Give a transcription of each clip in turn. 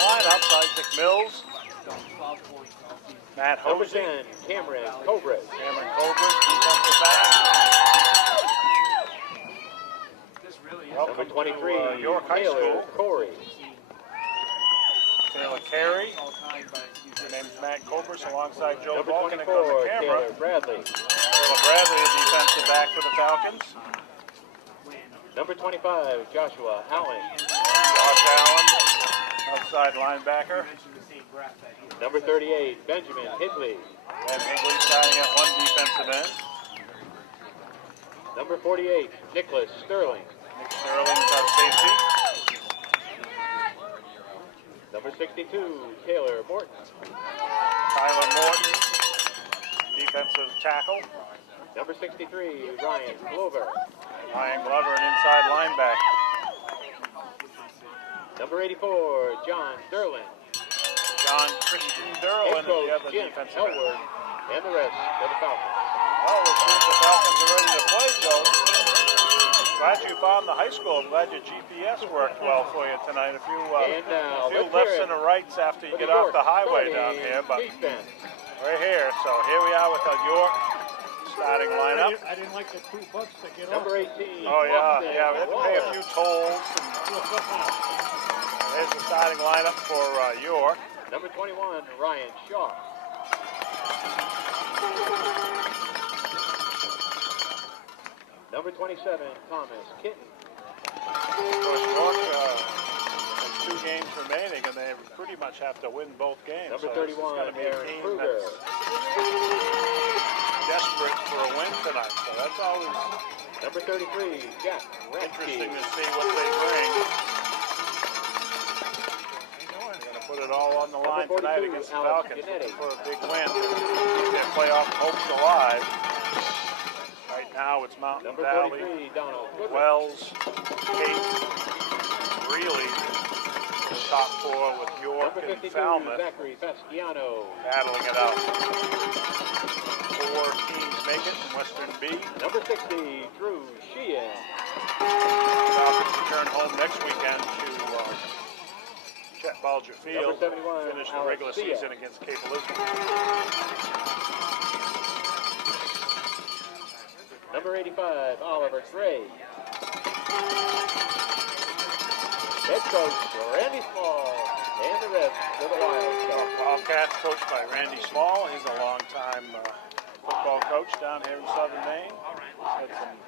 lineups, Isaac Mills, Matt Number Hosey, 10, Cam Kaubris. Cameron Kaubris, defensive back. Number 23, York High School. Corey. Taylor Carey. Her name's Matt Kaubris alongside Joe Number Balkan 24, on the camera. Taylor Bradley. Taylor Bradley, a defensive back for the Falcons. Number 25, Joshua Allen. Josh Allen, outside linebacker. Number 38, Benjamin Higley. And Higley starting at one defensive end. Number 48, Nicholas Sterling. Nick Sterling's our safety. Number 62, Taylor Morton. Tyler Morton, defensive tackle. Number 63, Ryan Glover. Ryan Glover, an inside linebacker. Number 84, John Durland. John Christian Head Durland, coach the other Jim defensive Elwood, end. and the rest of the Falcons. Well, it seems the Falcons are ready to play, Joe. Glad you found the high school. I'm glad your GPS worked well for you tonight. A few lefts and a rights after you get off the highway down here, but we're here. So here we are with our York starting lineup. I didn't like the $2 to get Number off. 18. Oh yeah, we had to pay a few tolls. And there's the starting lineup for York. Number 21, Ryan Shaw. Number 27, Thomas Kitten. Of course, York has 2 games remaining, and they pretty much have to win both games. Number so 31, this is going to be a Aaron team Kruger. that's desperate for a win tonight. So that's always Number 33, Jack interesting Ratke. to see what they bring. They're going to put it all on the line Number 42, tonight against the Alex Falcons, Giannetti. looking for a big win to keep their playoff hopes alive. Right now it's Mountain Number Valley, 43, Donald Goodwin. Wells, Kate, Greeley, the top 4 with York Number and 52, Falmouth Zachary Fasciano. battling it out. 4 teams make it in Western B. Number 60, Drew Sheehan. Falcons return home next weekend to Chet Balger Field. Number 71, Finish the Alex regular Sia. season against Cape Elizabeth. Number 85, Oliver Gray. Head coach Randy Small and the rest of the Wildcats. Wildcats coached by Randy Small. He's a longtime football coach down here in Southern Maine. He's had some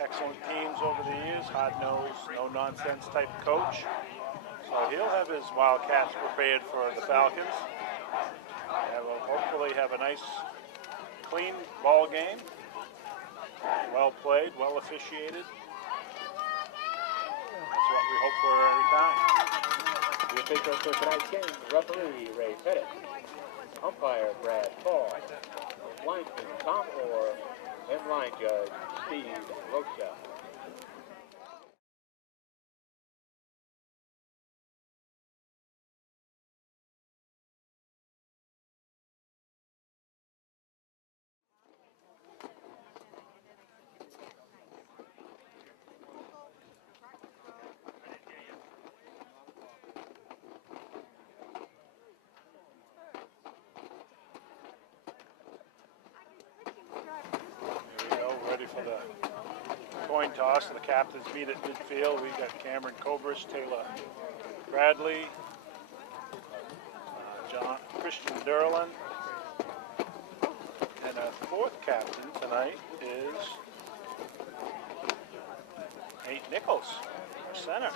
excellent teams over the years. Hard-nosed, no-nonsense type coach. So he'll have his Wildcats prepared for the Falcons. And will hopefully have a nice, clean ball game. Well played, well officiated. That's what we hope for every time. The officials for tonight's game, referee Ray Pettit, umpire Brad Paul, linesman Tom Orr, and line judge Steve Rocha. For the coin toss, and the captains meet at midfield. We got Cameron Kaubris, Taylor Bradley, John Christian Durland, and our 4th captain tonight is Nate Nichols, our center.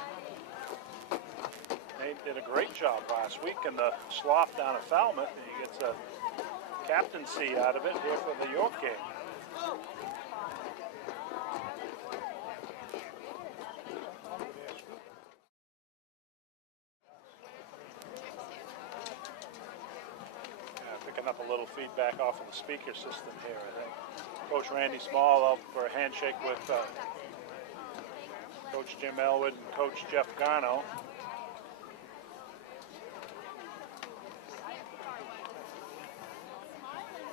Nate did a great job last week in the slough down at Falmouth, and he gets a captaincy out of it here for the York game. Up a little feedback off of the speaker system here. I think Coach Randy Small out for a handshake with Coach Jim Elwood and Coach Jeff Garno.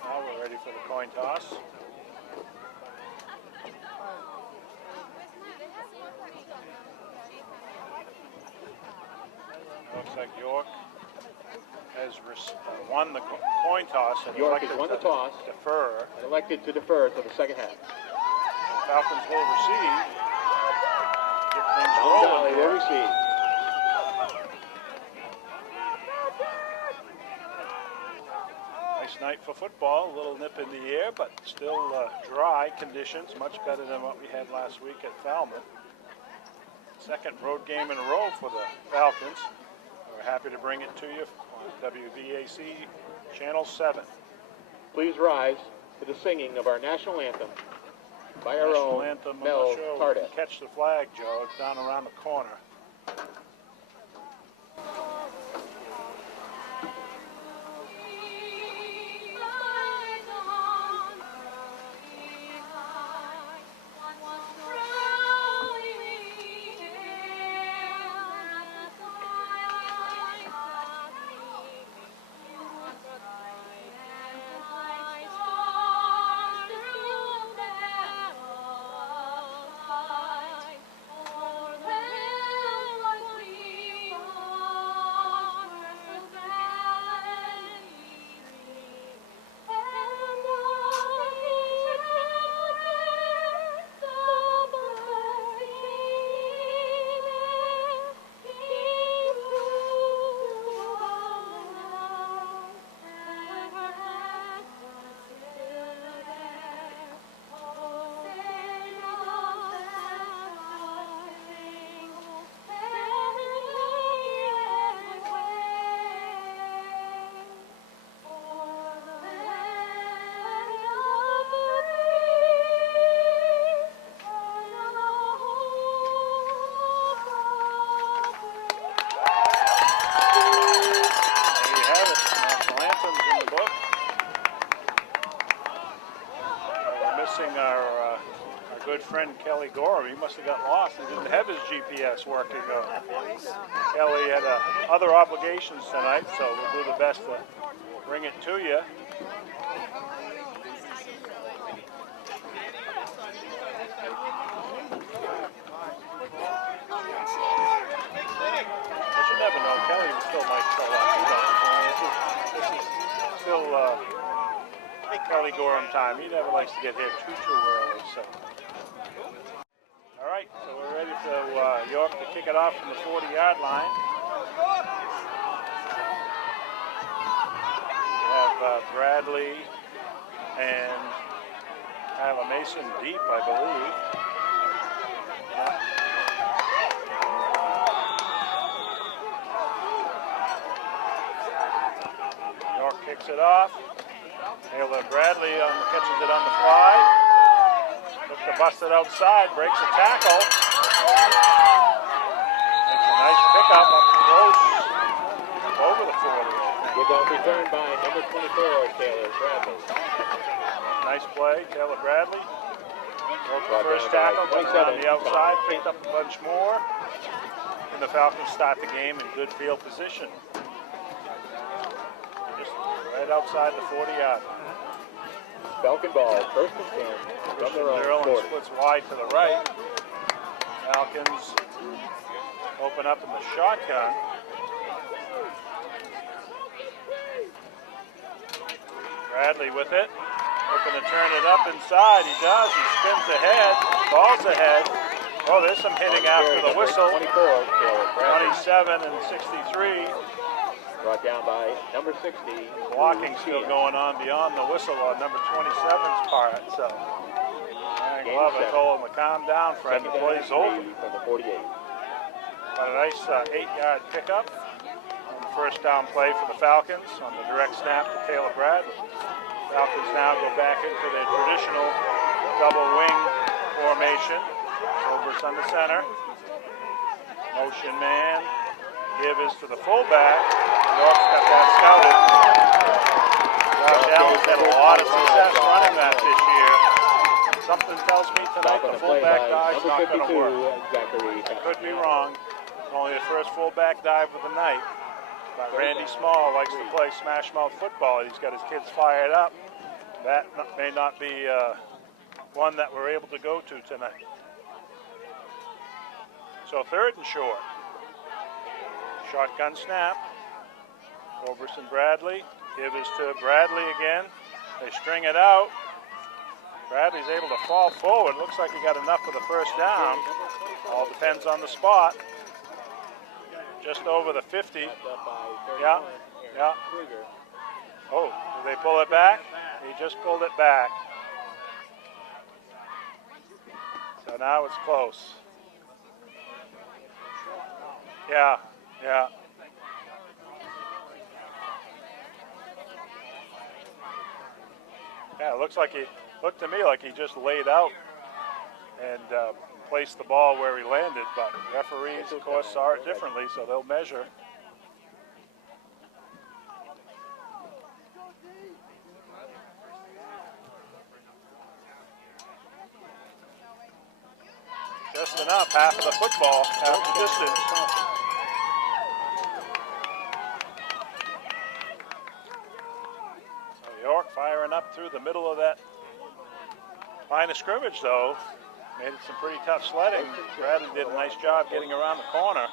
Now we're ready for the coin toss. Looks like York has won the coin toss and York elected has won the to toss defer. and elected to defer to the second half. Falcons will receive. Get things Mount rolling Valley here. will receive. Nice night for football. A little nip in the air, but still dry conditions. Much better than what we had last week at Falmouth. Second road game in a row for the Falcons. We're happy to bring it to you on WVAC Channel 7. Please rise to the singing of our national anthem by our National own anthem. I'm Mel not sure Tardif. we can catch the flag, Joe. It's down around the corner. Our good friend Kelly Gorham, he must have got lost. He didn't have his GPS working. Kelly had other obligations tonight, so we'll do the best to bring it to you. But you never know. Kelly still might show up. Who knows? This is still Kelly Gorham time. He never likes to get hit too early. So, all right. So we're ready for York to kick it off from the 40-yard line. We have Bradley and have a Mason deep, I believe. Yeah. York kicks it off. Taylor Bradley catches it on the fly. Looks to bust it outside, breaks a tackle. Makes a nice pickup up close over the 40. Good ball returned by number 24, Taylor Bradley. Nice play, Taylor Bradley. Broke the first tackle, went around the outside, picked up a bunch more. And the Falcons start the game in good field position. Just right outside the 40-yard line. Falcon ball, first and 10. From their own 40. Splits wide to the right. Falcons open up in the shotgun. Bradley with it. Looking to turn it up inside. He does. He spins ahead. Ball's ahead. Oh, there's some hitting after the whistle. 27 and 63. Brought down by number 60. Blocking still going on beyond the whistle on number 27's part. So, Aaron Glover told him to calm down, friend. The play's over. From the 48. Got a nice 8-yard pickup on the first down play for the Falcons on the direct snap to Taylor Bradley. Falcons now go back into their traditional double wing formation. Kaubris under center. Motion man. Give is to the fullback. York's got that scouted. Josh Allen's had a lot of success running that this year. Something tells me tonight the fullback dive's not going to work. I could be wrong. Only the first fullback dive of the night. But Randy Small likes to play smash mouth football. He's got his kids fired up. That may not be one that we're able to go to tonight. So third and short. Shotgun snap. Kaubris and Bradley. Give is to Bradley again. They string it out. Bradley's able to fall forward. Looks like he got enough for the first down. All depends on the spot. Just over the 50. Yeah, yeah. Oh, did they pull it back? He just pulled it back. So now it's close. Yeah, yeah. Yeah, it looked to me like he just laid out and placed the ball where he landed, but referees, of course, saw it differently, so they'll measure. Just enough, half the football, half the distance. So York firing up through the middle of that line of scrimmage, though. Made it some pretty tough sledding. Bradley did a nice job getting around the corner.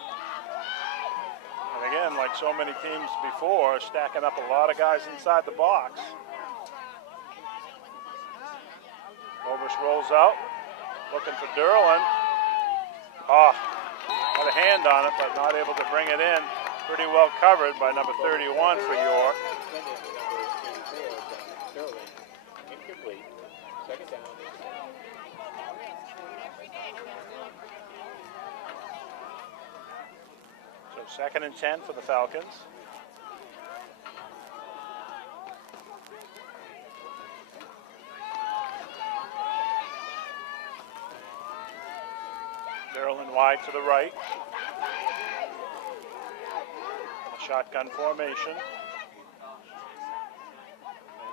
And again, like so many teams before, stacking up a lot of guys inside the box. Kaubris rolls out, looking for Durland. Oh, got a hand on it, but not able to bring it in. Pretty well covered by number 31 for York. Incomplete. Second down. So 2nd and 10 for the Falcons. Durland wide to the right. Shotgun formation. There's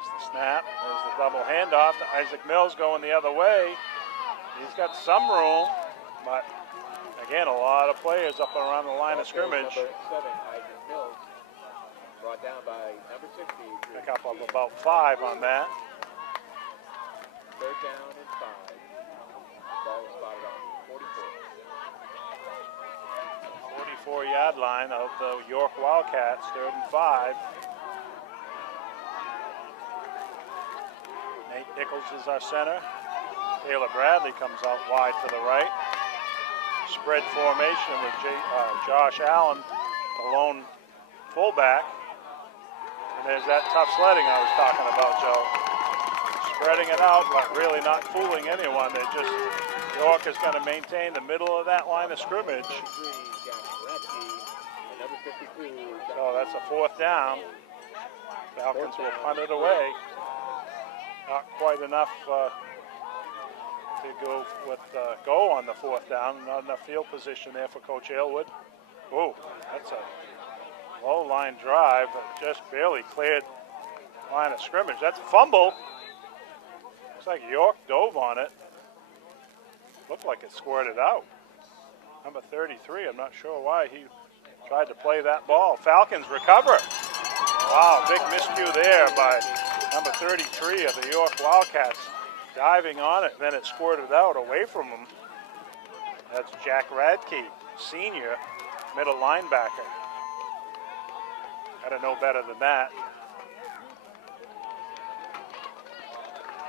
the snap. There's the double handoff to Isaac Mills going the other way. He's got some room, but again, a lot of players up around the line of scrimmage. Number 7, Isaac Mills, brought down by number 60. Pick up of about 5 on that. 3rd down and 5. Ball spotted on 44. 44-yard line of the York Wildcats, 3rd and 5. Nate Nichols is our center. Taylor Bradley comes out wide to the right. Spread formation with Josh Allen, the lone fullback. And there's that tough sledding I was talking about, Joe. Spreading it out, but really not fooling anyone. They're just, York is going to maintain the middle of that line of scrimmage. So that's a 4th down. Falcons will punt it away. Not quite enough to go with go on the 4th down. Not enough field position there for Coach Aylwood. Oh, that's a low line drive, but just barely cleared line of scrimmage. That's a fumble. Looks like York dove on it. Looked like it squirted out. Number 33, I'm not sure why he tried to play that ball. Falcons recover. Wow, big miscue there by number 33 of the York Wildcats. Diving on it, then it squirted out away from him. That's Jack Radke, senior, middle linebacker. Gotta know better than that.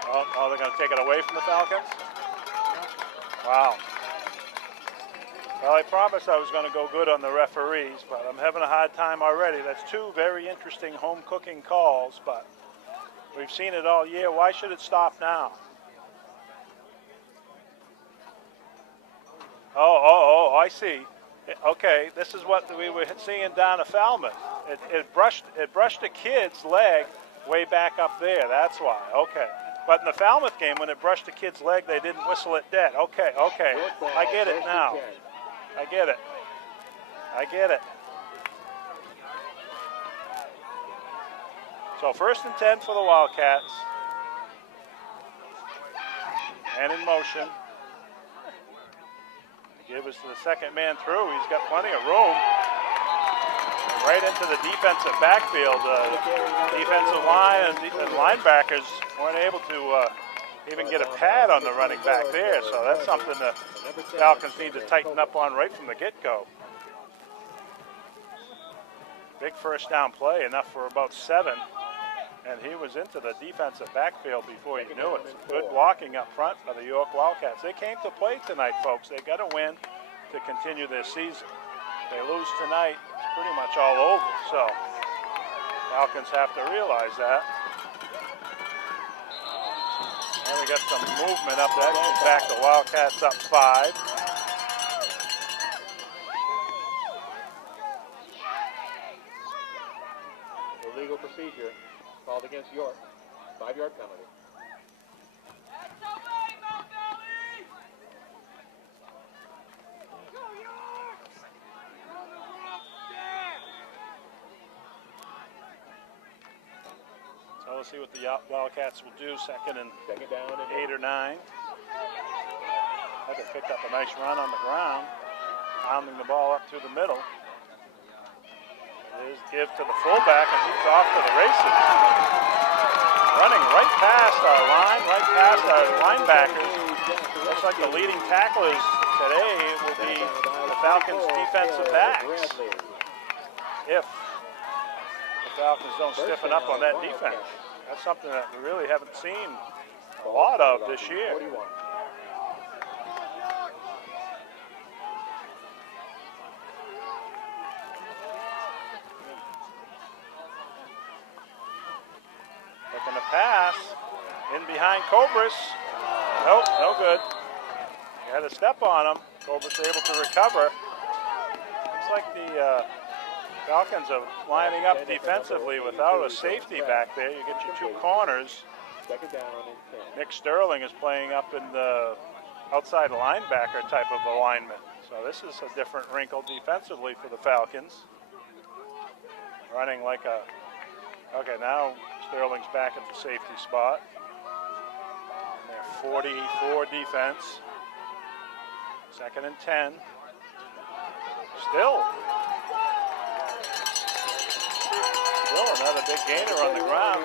Oh, they're gonna take it away from the Falcons? Wow. Well, I promised I was gonna go good on the referees, but I'm having a hard time already. That's 2 very interesting home cooking calls, but we've seen it all year. Why should it stop now? Oh, I see. Okay, this is what we were seeing down at Falmouth. It brushed a kid's leg way back up there. That's why. Okay. But in the Falmouth game, when it brushed the kid's leg, they didn't whistle it dead. Okay. I get it now. I get it. So 1st and 10 for the Wildcats. And in motion. Give us to the 2nd man through. He's got plenty of room. Right into the defensive backfield. Defensive line and linebackers weren't able to even get a pad on the running back there. So that's something the Falcons need to tighten up on right from the get-go. Big first down play, enough for about 7. And he was into the defensive backfield before you knew it. Good blocking up front by the York Wildcats. They came to play tonight, folks. They got to win to continue their season. They lose tonight, it's pretty much all over. So Falcons have to realize that. And we got some movement up there. Back to Wildcats up 5. Illegal procedure called against York. 5-yard penalty. So let's see what the Wildcats will do. Second and down and 8 or 9. Had to pick up a nice run on the ground, pounding the ball up through the middle. There's give to the fullback, and he's off to the races. Running right past our line, right past our linebackers. Looks like the leading tacklers today will be the Falcons' defensive backs. If the Falcons don't stiffen up on that defense. That's something that we really haven't seen a lot of this year. Looking to pass. In behind Kaubris. Nope, no good. He had a step on him. Kaubris able to recover. Looks like the Falcons are lining up defensively without a safety back there. You get your 2 corners. Nick Sterling is playing up in the outside linebacker type of alignment. So this is a different wrinkle defensively for the Falcons. Running like a... Okay, now Sterling's back at the safety spot. And they're 44 defense. Second and 10. Still another big gainer on the ground,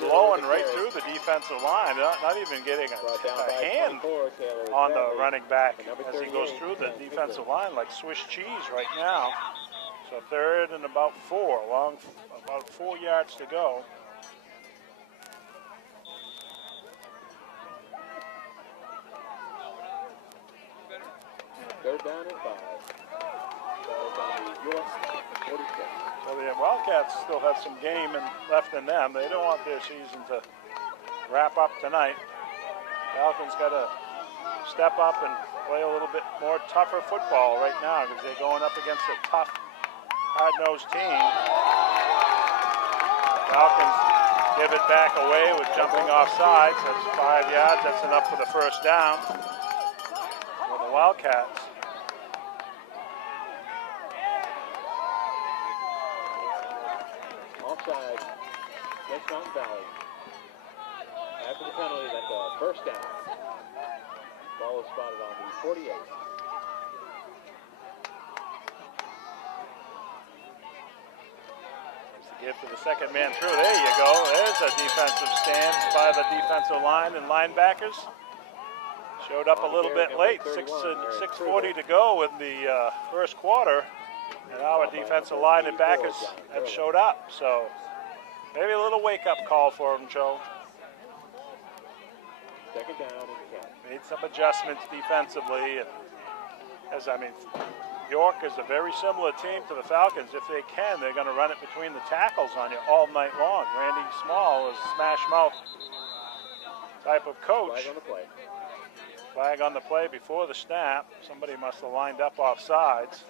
blowing right through the defensive line, not even getting a hand on the running back as he goes through the defensive line like Swiss cheese right now. So third and about 4, about 4 yards to go. Third down and 5. So the Wildcats still have some game left in them. They don't want their season to wrap up tonight. Falcons got to step up and play a little bit more tougher football right now because they're going up against a tough, hard-nosed team. Falcons give it back away with jumping off sides. That's 5 yards. That's enough for the first down for the Wildcats. Offside against Mountain Valley. After the penalty, that's a first down. Ball is spotted on the 48. Give to the second man through. There you go. There's a defensive stance by the defensive line and linebackers. Showed up a little bit late. 6:40 to go in the first quarter. And our defensive line and backers have showed up. So maybe a little wake-up call for them, Joe. Second down and 10. Made some adjustments defensively. And York is a very similar team to the Falcons. If they can, they're going to run it between the tackles on you all night long. Randy Small is a smash mouth type of coach. Flag on the play. Flag on the play before the snap. Somebody must have lined up off sides.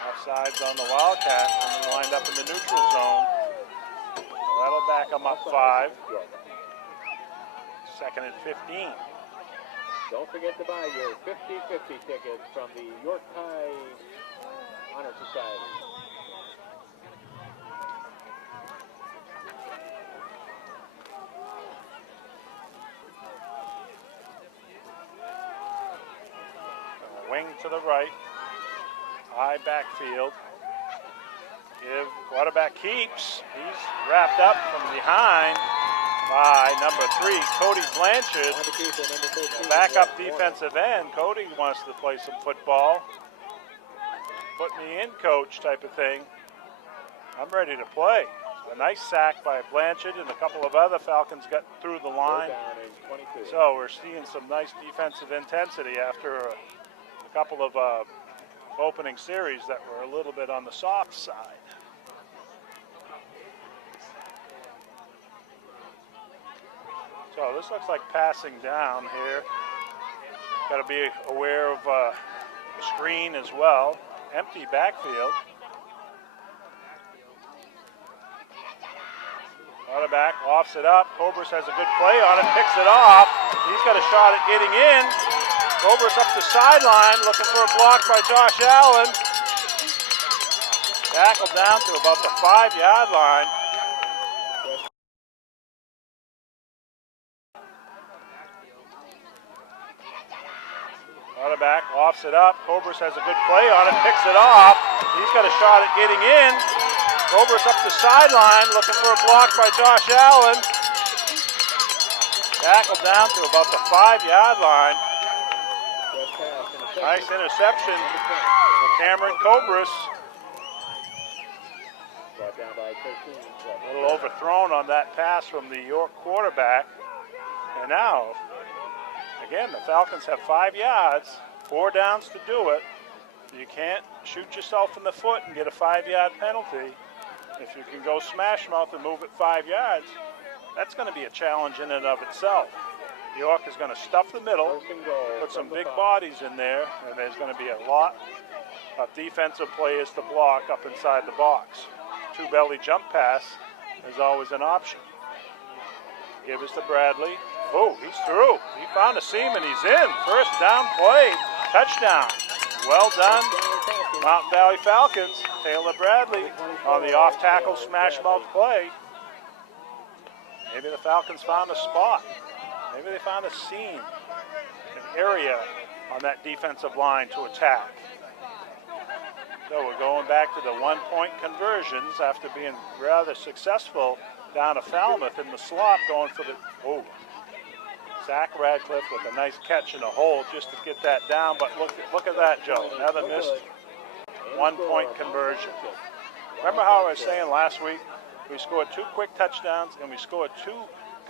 Offsides on the Wildcats, and they lined up in the neutral zone. So that'll back them up 5. Second and 15. Don't forget to buy your 50-50 tickets from the York High Honor Society. Wing to the right. High backfield. Quarterback keeps. He's wrapped up from behind by number 3, Cody Blanchard. Backup defensive end. Cody wants to play some football. put me in, coach, type of thing. I'm ready to play. A nice sack by Blanchard, and a couple of other Falcons got through the line. So we're seeing some nice defensive intensity after a couple of opening series that were a little bit on the soft side. So this looks like passing down here. Got to be aware of the screen as well. Empty backfield. Quarterback offs it up. Kaubris has a good play on it, picks it off. He's got a shot at getting in. Kaubris up the sideline, looking for a block by Josh Allen. Tackled down to about the 5-yard line. Quarterback offs it up. Kaubris has a good play on it, picks it off. He's got a shot at getting in. Kaubris up the sideline, looking for a block by Josh Allen. Tackled down to about the 5-yard line. Nice interception for Cam Kaubris. A little overthrown on that pass from the York quarterback. And now, again, the Falcons have 5 yards, 4 downs to do it. You can't shoot yourself in the foot and get a 5-yard penalty. If you can go smash mouth and move it 5 yards, that's going to be a challenge in and of itself. York is going to stuff the middle, put some big bodies in there, and there's going to be a lot of defensive players to block up inside the box. 2 belly jump pass is always an option. Give us to Bradley. Oh, he's through. He found a seam and he's in. First down play. Touchdown. Well done, Mountain Valley Falcons. Taylor Bradley on the off-tackle smash-mouth play. Maybe the Falcons found a spot. Maybe they found a seam, an area on that defensive line to attack. So we're going back to the 1-point conversions after being rather successful down to Falmouth in the slot, going for the, Zach Radcliffe with a nice catch in a hole just to get that down. But look at that, Joe. Another missed 1-point conversion. Remember how I was saying last week, we scored 2 quick touchdowns and we scored 2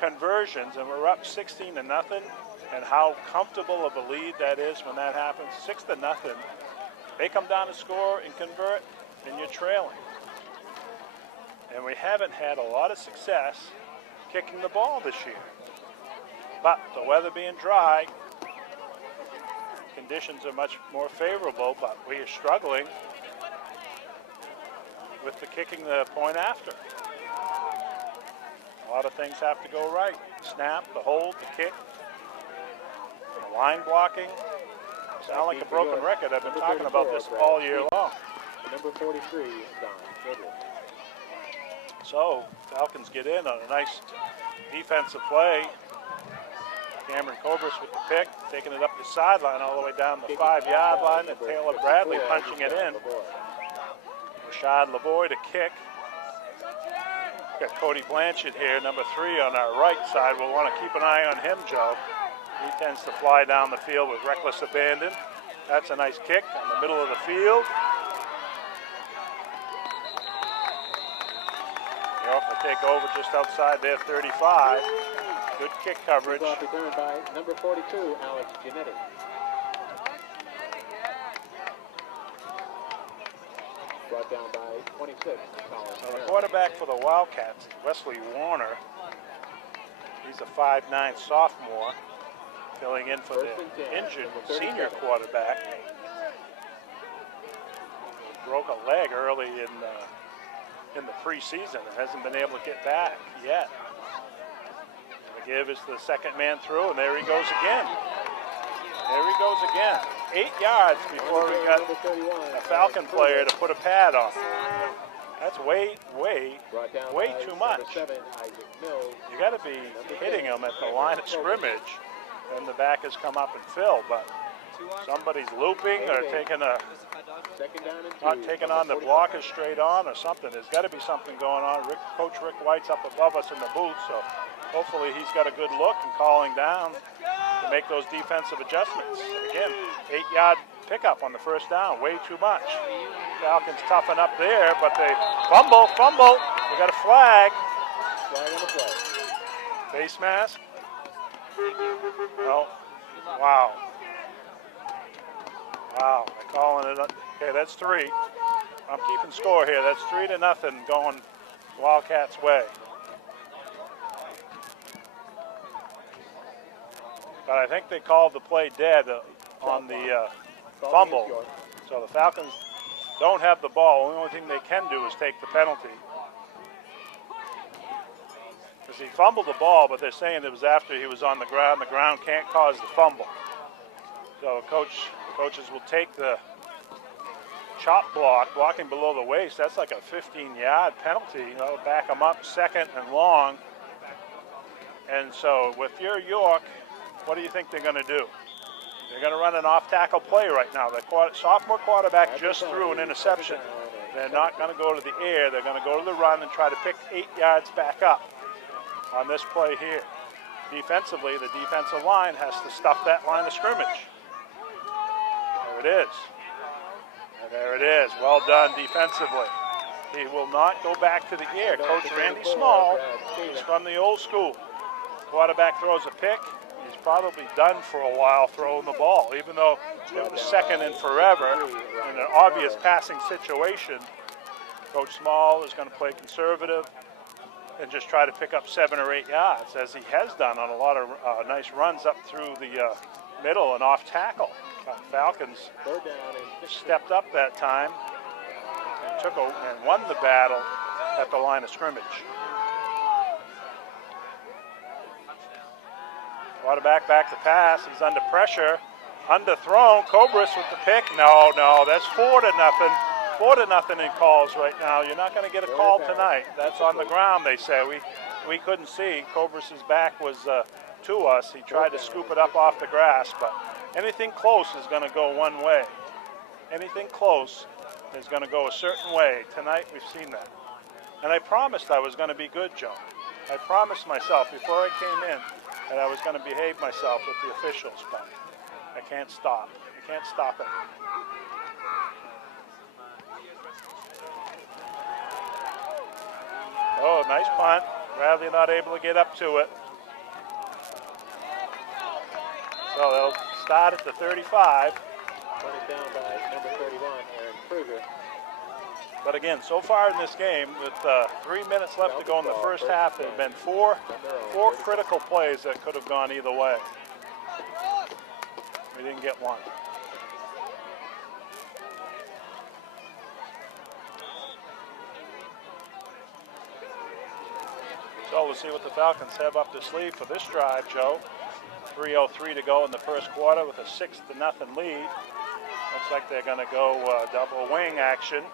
conversions and we're up 16-0, and how comfortable of a lead that is when that happens. 6-0. They come down to score and convert, and you're trailing. And we haven't had a lot of success kicking the ball this year. But the weather being dry, conditions are much more favorable, but we are struggling with the kicking the point after. A lot of things have to go right. Snap, the hold, the kick, the line blocking. Sound like a broken record. I've been talking about this all year long. Number 43 is Don. So, Falcons get in on a nice defensive play. Cam Kaubris with the pick, taking it up the sideline all the way down the 5-yard line, and Taylor Bradley punching it in. Rashad Lavoie to kick. Got Cody Blanchard here, number 3 on our right side. We'll want to keep an eye on him, Joe. He tends to fly down the field with reckless abandon. That's a nice kick on the middle of the field. York will take over just outside their 35. Good kick coverage. Returned by number 42, Alex Giannetti. Brought down by 26. So the quarterback for the Wildcats, Wesley Warner. He's a 5'9" sophomore, filling in for the injured senior quarterback. Broke a leg early in the preseason and hasn't been able to get back yet. The give is the second man through, and there he goes again. There he goes again. 8 yards before we got a Falcon player to put a pad on. That's way too much. You got to be hitting them at the line of scrimmage, and the back has come up and filled. But somebody's looping or not taking on the blocker straight on or something. There's got to be something going on. Coach Rick White's up above us in the booth, so hopefully he's got a good look and calling down to make those defensive adjustments. Again, 8-yard pickup on the first down, way too much. Falcons toughen up there, but they fumble. We got a flag. Flag on the play. Face mask. Oh, wow. Wow, they're calling it. Okay, that's 3. I'm keeping score here. That's 3-0 going Wildcats' way. But I think they called the play dead on the fumble. So the Falcons don't have the ball. The only thing they can do is take the penalty. Because he fumbled the ball, but they're saying it was after he was on the ground. The ground can't cause the fumble. So coaches will take the chop block, blocking below the waist. That's like a 15-yard penalty. That'll back them up 2nd and long. And so with your York, what do you think they're going to do? They're going to run an off-tackle play right now. The sophomore quarterback just threw an interception. They're not going to go to the air. They're going to go to the run and try to pick 8 yards back up on this play here. Defensively, the defensive line has to stuff that line of scrimmage. There it is. And there it is. Well done defensively. He will not go back to the air. Coach Randy Small is from the old school. Quarterback throws a pick. He's probably done for a while throwing the ball, even though it was 2nd and forever in an obvious passing situation. Coach Small is going to play conservative and just try to pick up 7 or 8 yards, as he has done on a lot of nice runs up through the middle and off tackle. Falcons stepped up that time and and won the battle at the line of scrimmage. Quarterback back to pass. He's under pressure. Underthrown. Kaubris with the pick. No, that's 4-0. 4-0 in calls right now. You're not going to get a call tonight. That's on the ground, they say. We couldn't see. Kaubris' back was to us. He tried to scoop it up off the grass, but anything close is going to go one way. Anything close is going to go a certain way. Tonight, we've seen that. And I promised I was going to be good, Joe. I promised myself before I came in that I was going to behave myself with the officials, but I can't stop. I can't stop it. Oh, nice punt. Bradley not able to get up to it. So they'll start at the 35. Running down by number 31, Aaron Kruger. But again, so far in this game, with 3 minutes left to go in the first half, there have been four critical plays that could have gone either way. We didn't get one. So we'll see what the Falcons have up their sleeve for this drive, Joe. 3:03 to go in the first quarter with a 6-0 lead. Looks like they're going to go double wing action.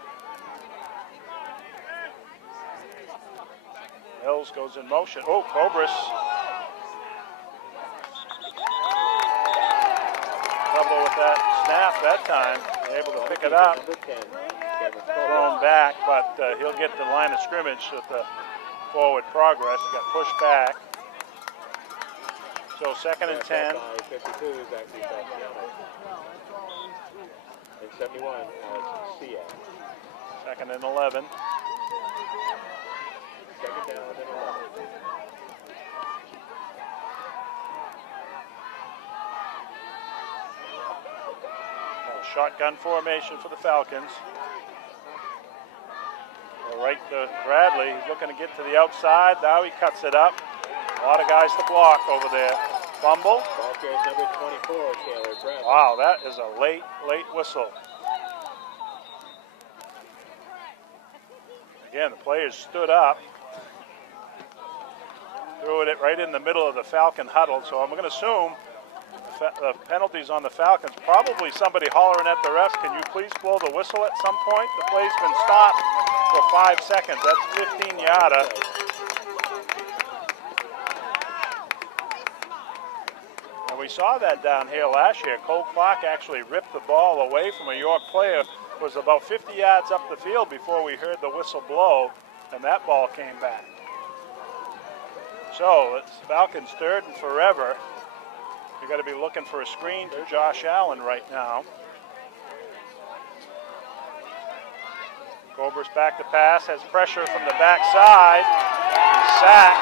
Mills goes in motion. Oh, Kaubris. Trouble with that snap that time. Able to pick it up. Thrown back, but he'll get the line of scrimmage with the forward progress. Got pushed back. So 2nd and 10. 52 is actually Sebastiano. And 71 is Sia. 2nd and 11. 2nd down and 11. Shotgun formation for the Falcons. Right to Bradley. He's looking to get to the outside. Now he cuts it up. A lot of guys to block over there. Fumble. Ball carries number 24, Taylor Bradley. Wow, that is a late whistle. Again, the players stood up. Threw it right in the middle of the Falcon huddle. So I'm going to assume the penalties on the Falcons. Probably somebody hollering at the refs, can you please blow the whistle at some point? The play's been stopped for 5 seconds. That's 15-yarder. And we saw that down here last year. Cole Clark actually ripped the ball away from a York player. It was about 50 yards up the field before we heard the whistle blow, and that ball came back. So it's Falcons 3rd and forever. You've got to be looking for a screen to Josh Allen right now. Kaubris back to pass, has pressure from the backside. Sack.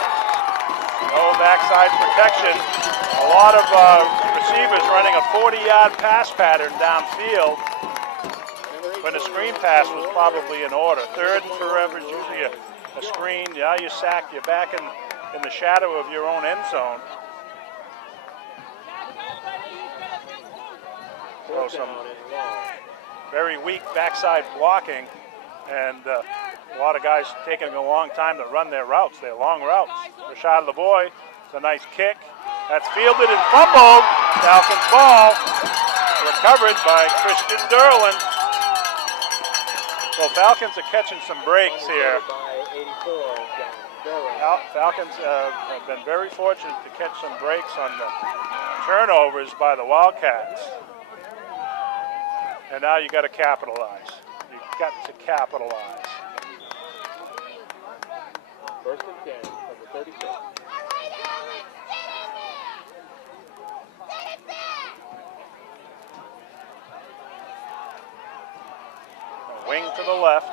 No backside protection. A lot of receivers running a 40-yard pass pattern downfield when a screen pass was probably in order. Third and forever is usually a screen. Yeah, you sack. You're back in the shadow of your own end zone. So some very weak backside blocking, and a lot of guys taking a long time to run their routes. They're long routes. Rashad Lavoie, it's a nice kick. That's fielded and fumbled. Falcons ball recovered by Christian Durland. So Falcons are catching some breaks here. Falcons have been very fortunate to catch some breaks on the turnovers by the Wildcats. And now you got to capitalize. You've got to capitalize. First and 10 from the 36. Wing to the left.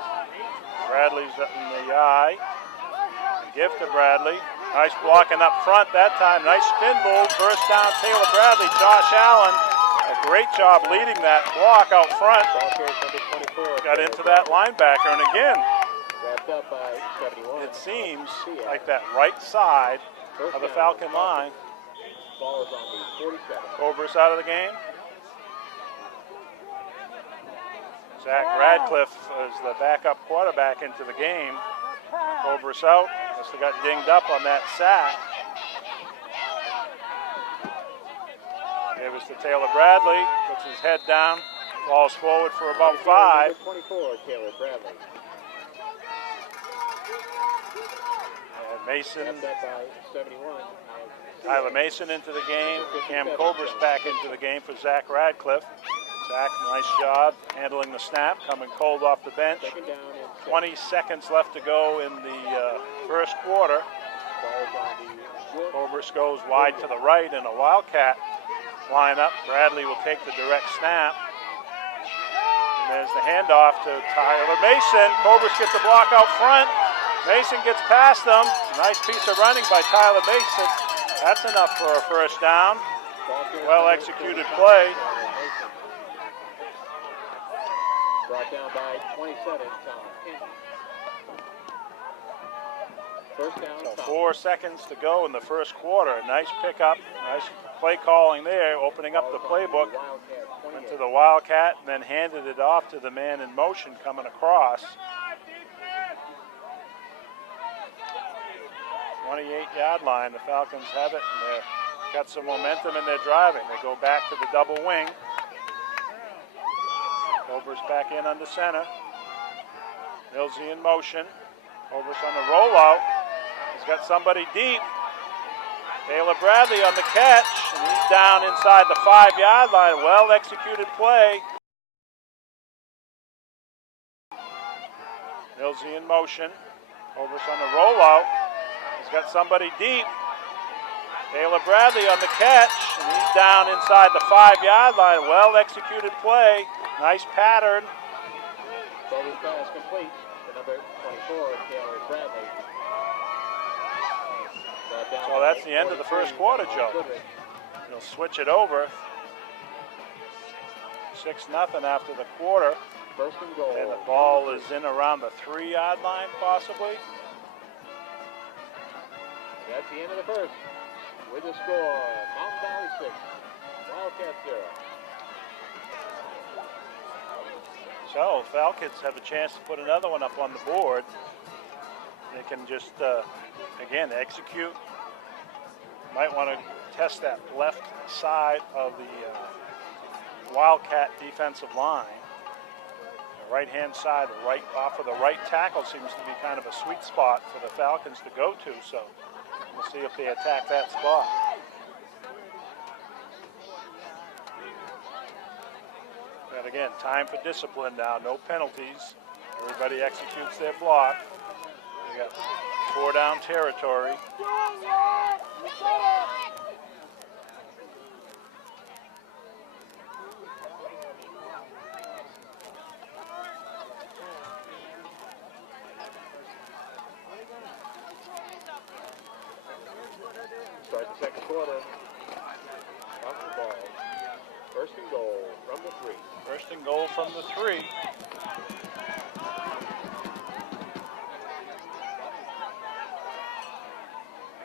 Bradley's in the eye. Give to Bradley. Nice blocking up front that time. Nice spin move. First down, Taylor Bradley. Josh Allen. A great job leading that block out front. Got into that linebacker, and again, it seems like that right side of the Falcon line. Kaubris out of the game. Zach Radcliffe is the backup quarterback into the game. Kaubris out. Must have got dinged up on that sack. Gave us to Taylor Bradley. Puts his head down. Falls forward for about 5. 24, Taylor Bradley. And Mason. By 71. Tyler Mason into the game. Cam Kaubris back into the game for Zach Radcliffe. Zach, nice job handling the snap, coming cold off the bench. 20 seconds left to go in the first quarter. Kaubris goes wide to the right in a Wildcat lineup. Bradley will take the direct snap. And there's the handoff to Tyler Mason. Kaubris gets a block out front. Mason gets past them. Nice piece of running by Tyler Mason. That's enough for a first down. Well executed play. Brought down by 27, Tom Kenny. First down. So 4 seconds to go in the first quarter. Nice pickup, nice play calling there, opening up the playbook. Went to the Wildcat and then handed it off to the man in motion coming across. 28-yard line. The Falcons have it, and they've got some momentum and they're driving. They go back to the double wing. Kaubris back in under center. Millsy in motion. Kaubris on the rollout. He's got somebody deep. Taylor Bradley on the catch. And he's down inside the 5-yard line. Well executed play. Millsy in motion. Kaubris on the rollout. He's got somebody deep. Taylor Bradley on the catch. And he's down inside the 5-yard line. Well executed play. Nice pattern. Forward pass complete to number 24, Taylor Bradley. So that's the end of the first quarter, Joe. He'll switch it over. 6-0 after the quarter. First and goal. And the ball is in around the 3-yard line, possibly. That's the end of the first. With the score, Mountain Valley 6, Wildcats 0. So Falcons have a chance to put another one up on the board. They can just, again, execute. Might want to test that left side of the Wildcat defensive line. The right-hand side, off of the right tackle seems to be kind of a sweet spot for the Falcons to go to. So we'll see if they attack that spot. And again, time for discipline now. No penalties. Everybody executes their block. We got 4-down territory. quarter. Falcons ball. First and goal from the 3. First and goal from the 3.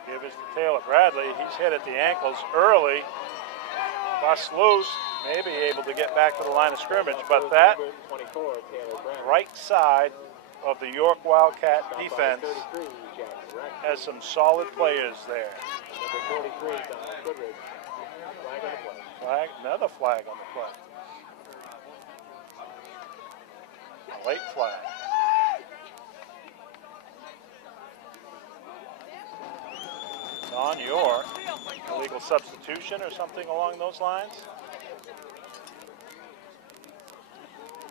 Give it to Taylor Bradley. He's hit at the ankles early. Bust loose. Maybe able to get back to the line of scrimmage, but that 24, right side of the York Wildcat defense has some solid players there. Number 43, Cam Kaubris. Flag on the play. Flag, another flag on the play. A late flag. It's on York. Illegal substitution or something along those lines.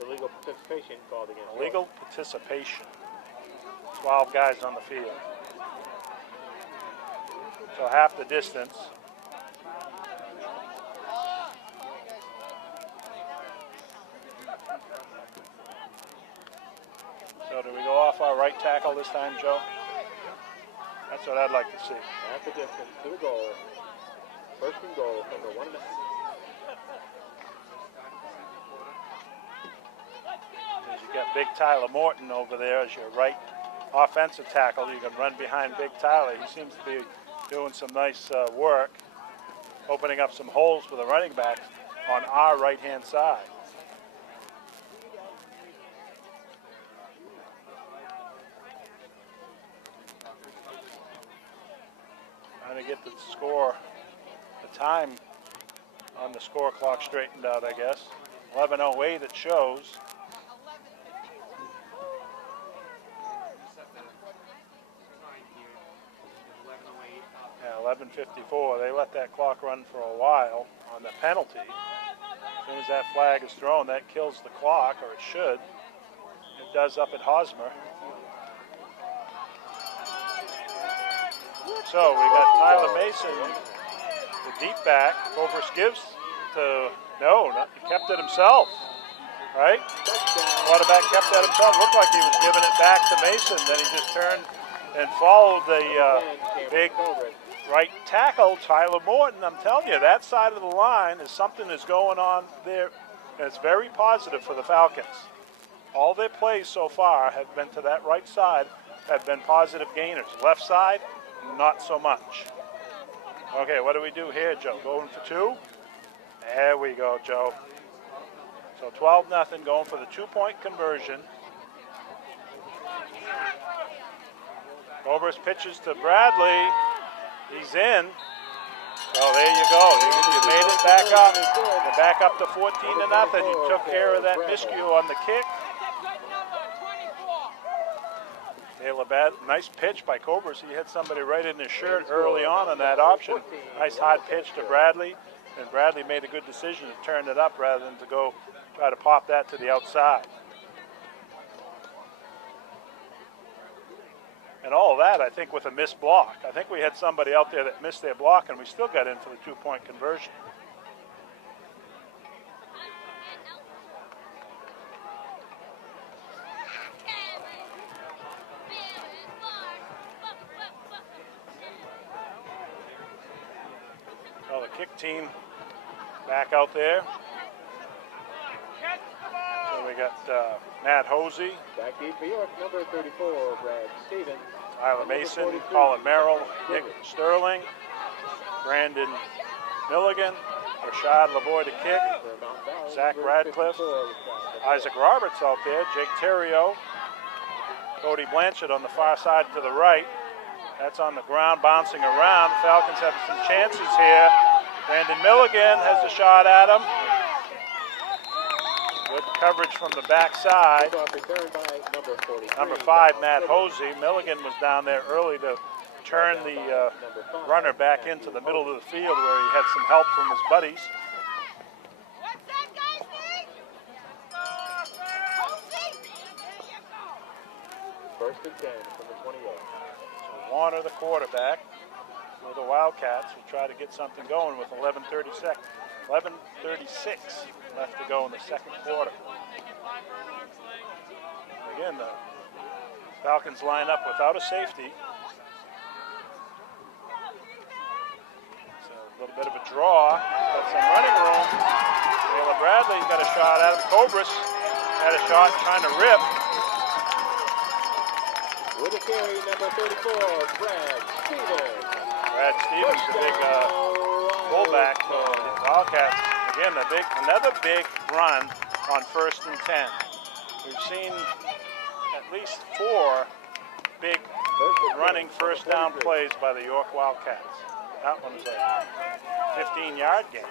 Illegal participation called against York. Illegal participation. 12 guys on the field. So half the distance. So do we go off our right tackle this time, Joe? That's what I'd like to see. Half the distance to the goal. First and goal from the 1. You got Big Tyler Morton over there as your right offensive tackle. You can run behind Big Tyler. He seems to be doing some nice work, opening up some holes for the running backs on our right-hand side. Trying to get the score, the time on the score clock straightened out, I guess. 11:08 it shows. Yeah, 11:54. They let that clock run for a while on the penalty. As soon as that flag is thrown, that kills the clock, or it should. It does up at Hosmer. So we got Tyler Mason, the deep back. Kaubris gives to, he kept it himself, right? Quarterback kept that himself. Looked like he was giving it back to Mason. Then he just turned and followed the big right tackle, Tyler Morton. I'm telling you, that side of the line is something that's going on there. And it's very positive for the Falcons. All their plays so far have been to that right side, have been positive gainers. Left side, not so much. Okay, what do we do here, Joe? Going for 2? There we go, Joe. So 12-0, going for the 2-point conversion. Kaubris pitches to Bradley. He's in. So there you go. You made it back up. You're back up to 14-0. You took care of that miscue on the kick. Nice pitch by Kaubris. He hit somebody right in his shirt early on that option. Nice hard pitch to Bradley. And Bradley made a good decision to turn it up rather than to go try to pop that to the outside. And all of that, I think, with a missed block. I think we had somebody out there that missed their block, and we still got in for the 2-point conversion. So the kick team back out there. So we got Matt Hosey. Back deep for York, number 34, Brad Stevens. Tyler Mason, Colin Merrill, Nick Sterling, Brandon Milligan, Rashad Lavoie to kick, Zach Radcliffe, Isaac Roberts out there, Jake Terrio, Cody Blanchard on the far side to the right. That's on the ground, bouncing around. Falcons have some chances here. Brandon Milligan has a shot at him. Good coverage from the backside. Number 5, Matt Hosey. Milligan was down there early to turn the runner back into the middle of the field where he had some help from his buddies. First and 10 from the 28. So Warner, the quarterback, for the Wildcats, will try to get something going with 11:36 left to go in the second quarter. Again, the Falcons line up without a safety. So little bit of a draw. Got some running room. Taylor Bradley's got a shot at him. Kaubris had a shot trying to rip. With a carry, number 34, Brad Stevens. Brad Stevens, the big fullback for the Wildcats. Again, another big run on 1st and 10. We've seen at least 4 big running first down plays by the York Wildcats. That one's a 15-yard gain.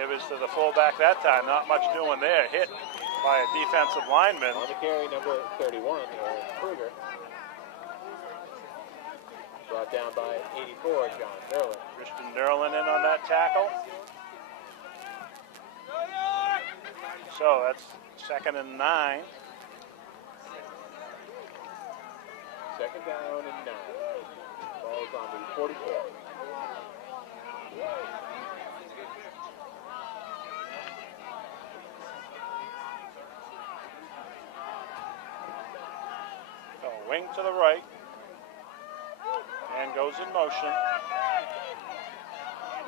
It was to the fullback that time. Not much doing there. Hit by a defensive lineman. On the carry, number 31, Kruger. Brought down by 84, John Durland. Christian Durland in on that tackle. So that's 2nd and 9. 2nd down and 9. Ball's on the 44. So wing to the right. And goes in motion.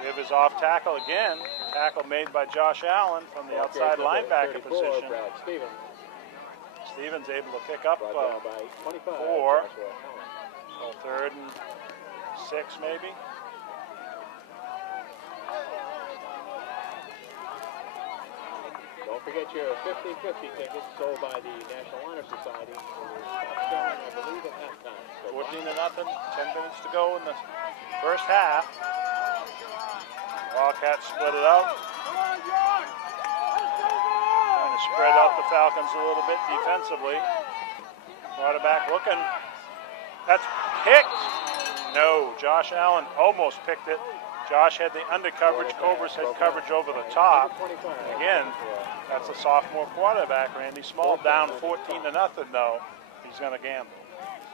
Give his off tackle again. Tackle made by Josh Allen from the outside linebacker position. Brad Stevens. Stevens able to pick up 4. 4. So 3rd and 6 maybe. Don't forget your 50-50 tickets sold by the National Honor Society. I believe at halftime. So 14-0. 10 minutes to go in the first half. Wildcats split it out. Trying to spread out the Falcons a little bit defensively. Quarterback looking. That's picked. No, Josh Allen almost picked it. Josh had the under coverage. Kaubris had coverage over the top. Again, that's a sophomore quarterback, Randy Small, down 14-0 though. He's going to gamble.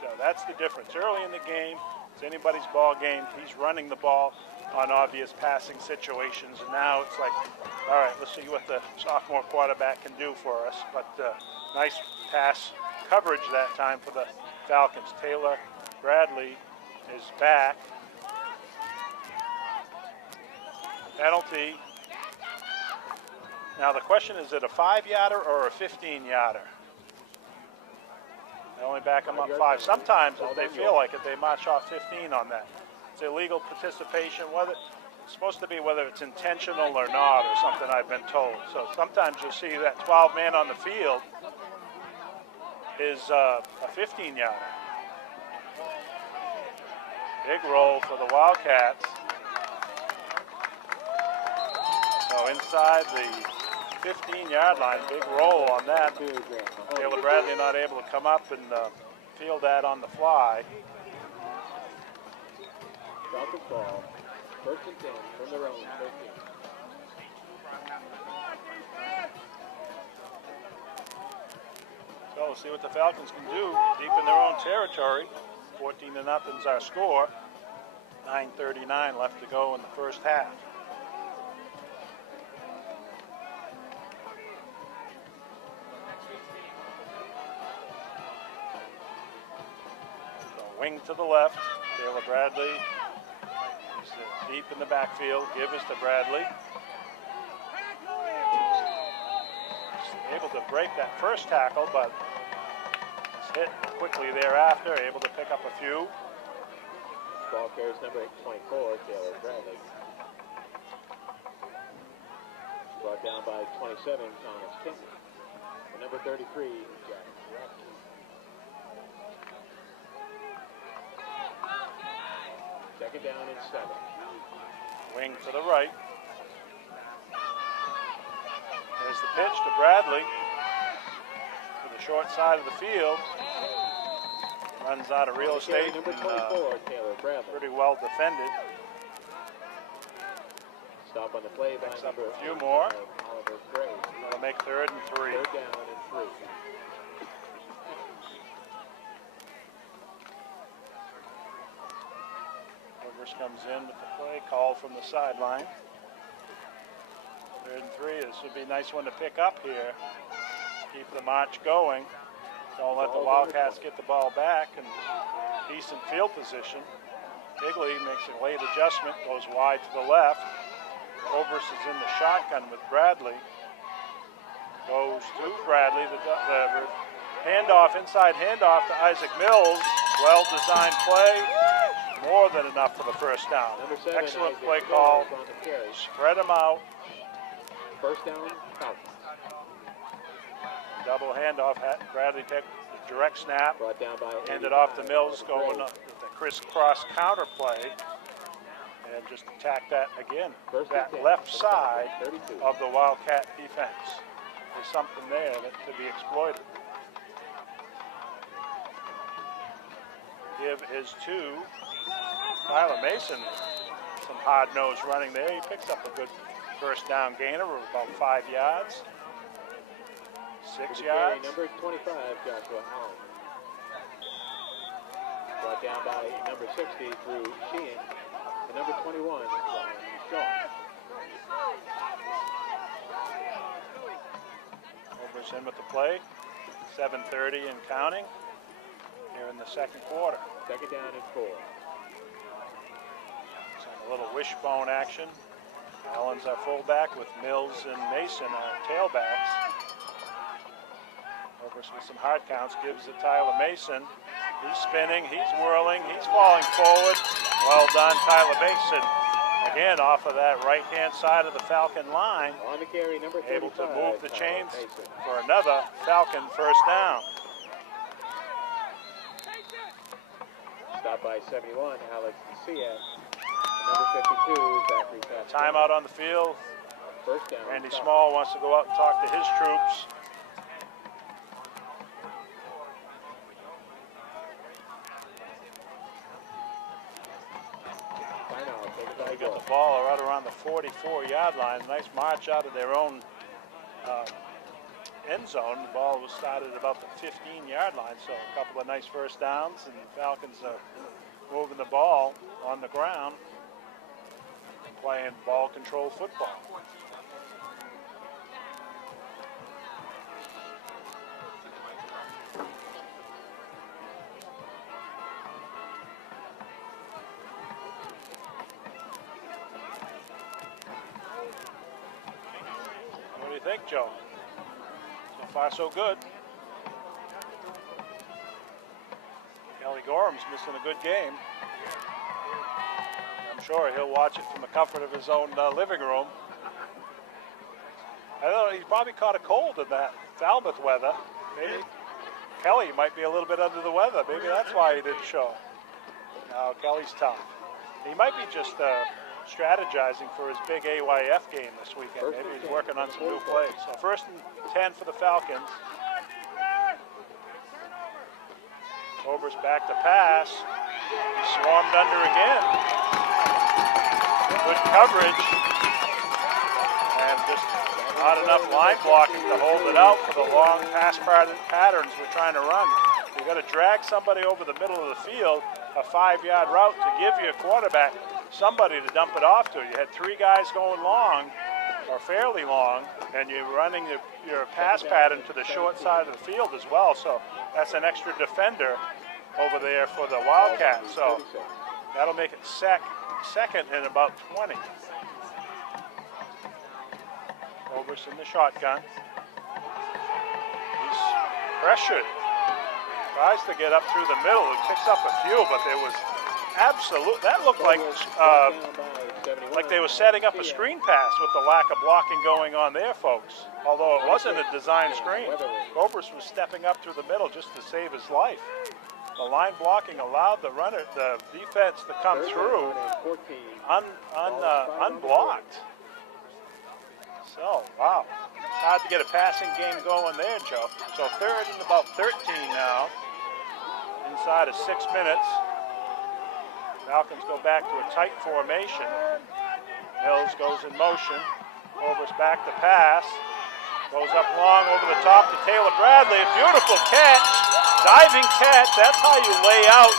So that's the difference. Early in the game, it's anybody's ball game. He's running the ball on obvious passing situations, and now it's like, all right, let's see what the sophomore quarterback can do for us. But nice pass coverage that time for the Falcons. Taylor Bradley is back. Penalty. Now the question is it a 5-yarder or a 15-yarder? They only back them up 5. Sometimes if they feel like it, they march off 15 on that. It's illegal participation, whether it's supposed to be whether it's intentional or not or something I've been told. So sometimes you'll see that 12-man on the field is a 15-yarder. Big roll for the Wildcats. So inside the 15-yard line, big roll on that. Taylor Bradley not able to come up and field that on the fly. Falcons ball, 1st and 10 from their own 13. So we'll see what the Falcons can do deep in their own territory. 14-0 is our score. 9:39 left to go in the first half. So wing to the left. Taylor Bradley is deep in the backfield. Give is to Bradley. He's able to break that first tackle, but he's hit quickly thereafter, able to pick up a few. Ball carries number 24, Taylor Bradley. Brought down by 27, Thomas Kenton. And number 33, Jack Rapp. Second down and 7. Wing to the right. There's the pitch to Bradley to the short side of the field. Runs out of real estate. Number 24, Taylor Bradley. Pretty well defended. Stop on the play by Picks up number a few more. Oliver Gray. That'll make 3rd and 3. 3rd down and 3. Kaubris comes in with the play call from the sideline. 3rd and 3. This would be a nice one to pick up here. Keep the march going. Don't let the Wildcats get the ball back, and decent field position. Higley makes a late adjustment, goes wide to the left. Kaubris is in the shotgun with Bradley. Goes to Bradley, the handoff, inside handoff to Isaac Mills. Well-designed play, more than enough for the first down. Excellent play call. Spread them out. First down, Falcons. Double handoff. Bradley takes the direct snap. Brought down by handed off to Mills, going up with the crisscross counter play. And just attack that again. That left side of the Wildcat defense. There's something there that to be exploited. Give is to Tyler Mason. Some hard-nosed running there. He picks up a good first down gainer of about 5 yards. 6 yards. Number 25, Joshua Allen. Brought down by number 60 through Sheehan. And number 21, Shaw. Kaubris in with the play. 7:30 and counting here in the second quarter. Second down and 4. A little wishbone action. Allen's our fullback with Mills and Mason our tailbacks. Kaubris with some hard counts gives it Tyler Mason. He's spinning, he's whirling, he's falling forward. Well done, Tyler Mason. Again, off of that right-hand side of the Falcon line. On the carry, number 35, able to move the chains Mason. for another Falcon first down. Stopped by 71, Alex Cia. Number 52, Zachary Pascal. Timeout on the field. First down. Randy Small wants to go out and talk to his troops. They get the ball right around the 44-yard line. Nice march out of their own end zone. The ball was started about the 15-yard line, so a couple of nice first downs, and the Falcons are moving the ball on the ground, playing ball control football. What do you think, Joe? So far, so good. Kelly Gorham's missing a good game. I'm sure he'll watch it from the comfort of his own living room. I don't know, he probably caught a cold in that Falmouth weather. Maybe Kelly might be a little bit under the weather. Maybe that's why he didn't show. No, Kelly's tough. He might be just strategizing for his big AYF game this weekend. Maybe he's working on some new plays. So 1st and 10 for the Falcons. Kaubris back to pass. Swarmed under again. Good coverage. And just not enough line blocking to hold it out for the long pass patterns we're trying to run. You've got to drag somebody over the middle of the field, a 5-yard route to give you a quarterback somebody to dump it off to. You had 3 guys going long, or fairly long, and you're running your pass pattern to the short side of the field as well. So that's an extra defender over there for the Wildcats. So that'll make it second and about 20. Kaubris in the shotgun. He's pressured. Tries to get up through the middle. He picks up a few, but there was that looked like they were setting up a screen pass with the lack of blocking going on there, folks. Although it wasn't a design screen. Kaubris was stepping up through the middle just to save his life. The line blocking allowed the defense to come through unblocked. So, wow. Hard to get a passing game going there, Joe. So 3rd and about 13 now. Inside of 6 minutes. Falcons go back to a tight formation. Mills goes in motion. Kaubris back to pass. Goes up long over the top to Taylor Bradley. A beautiful catch. Diving catch. That's how you lay out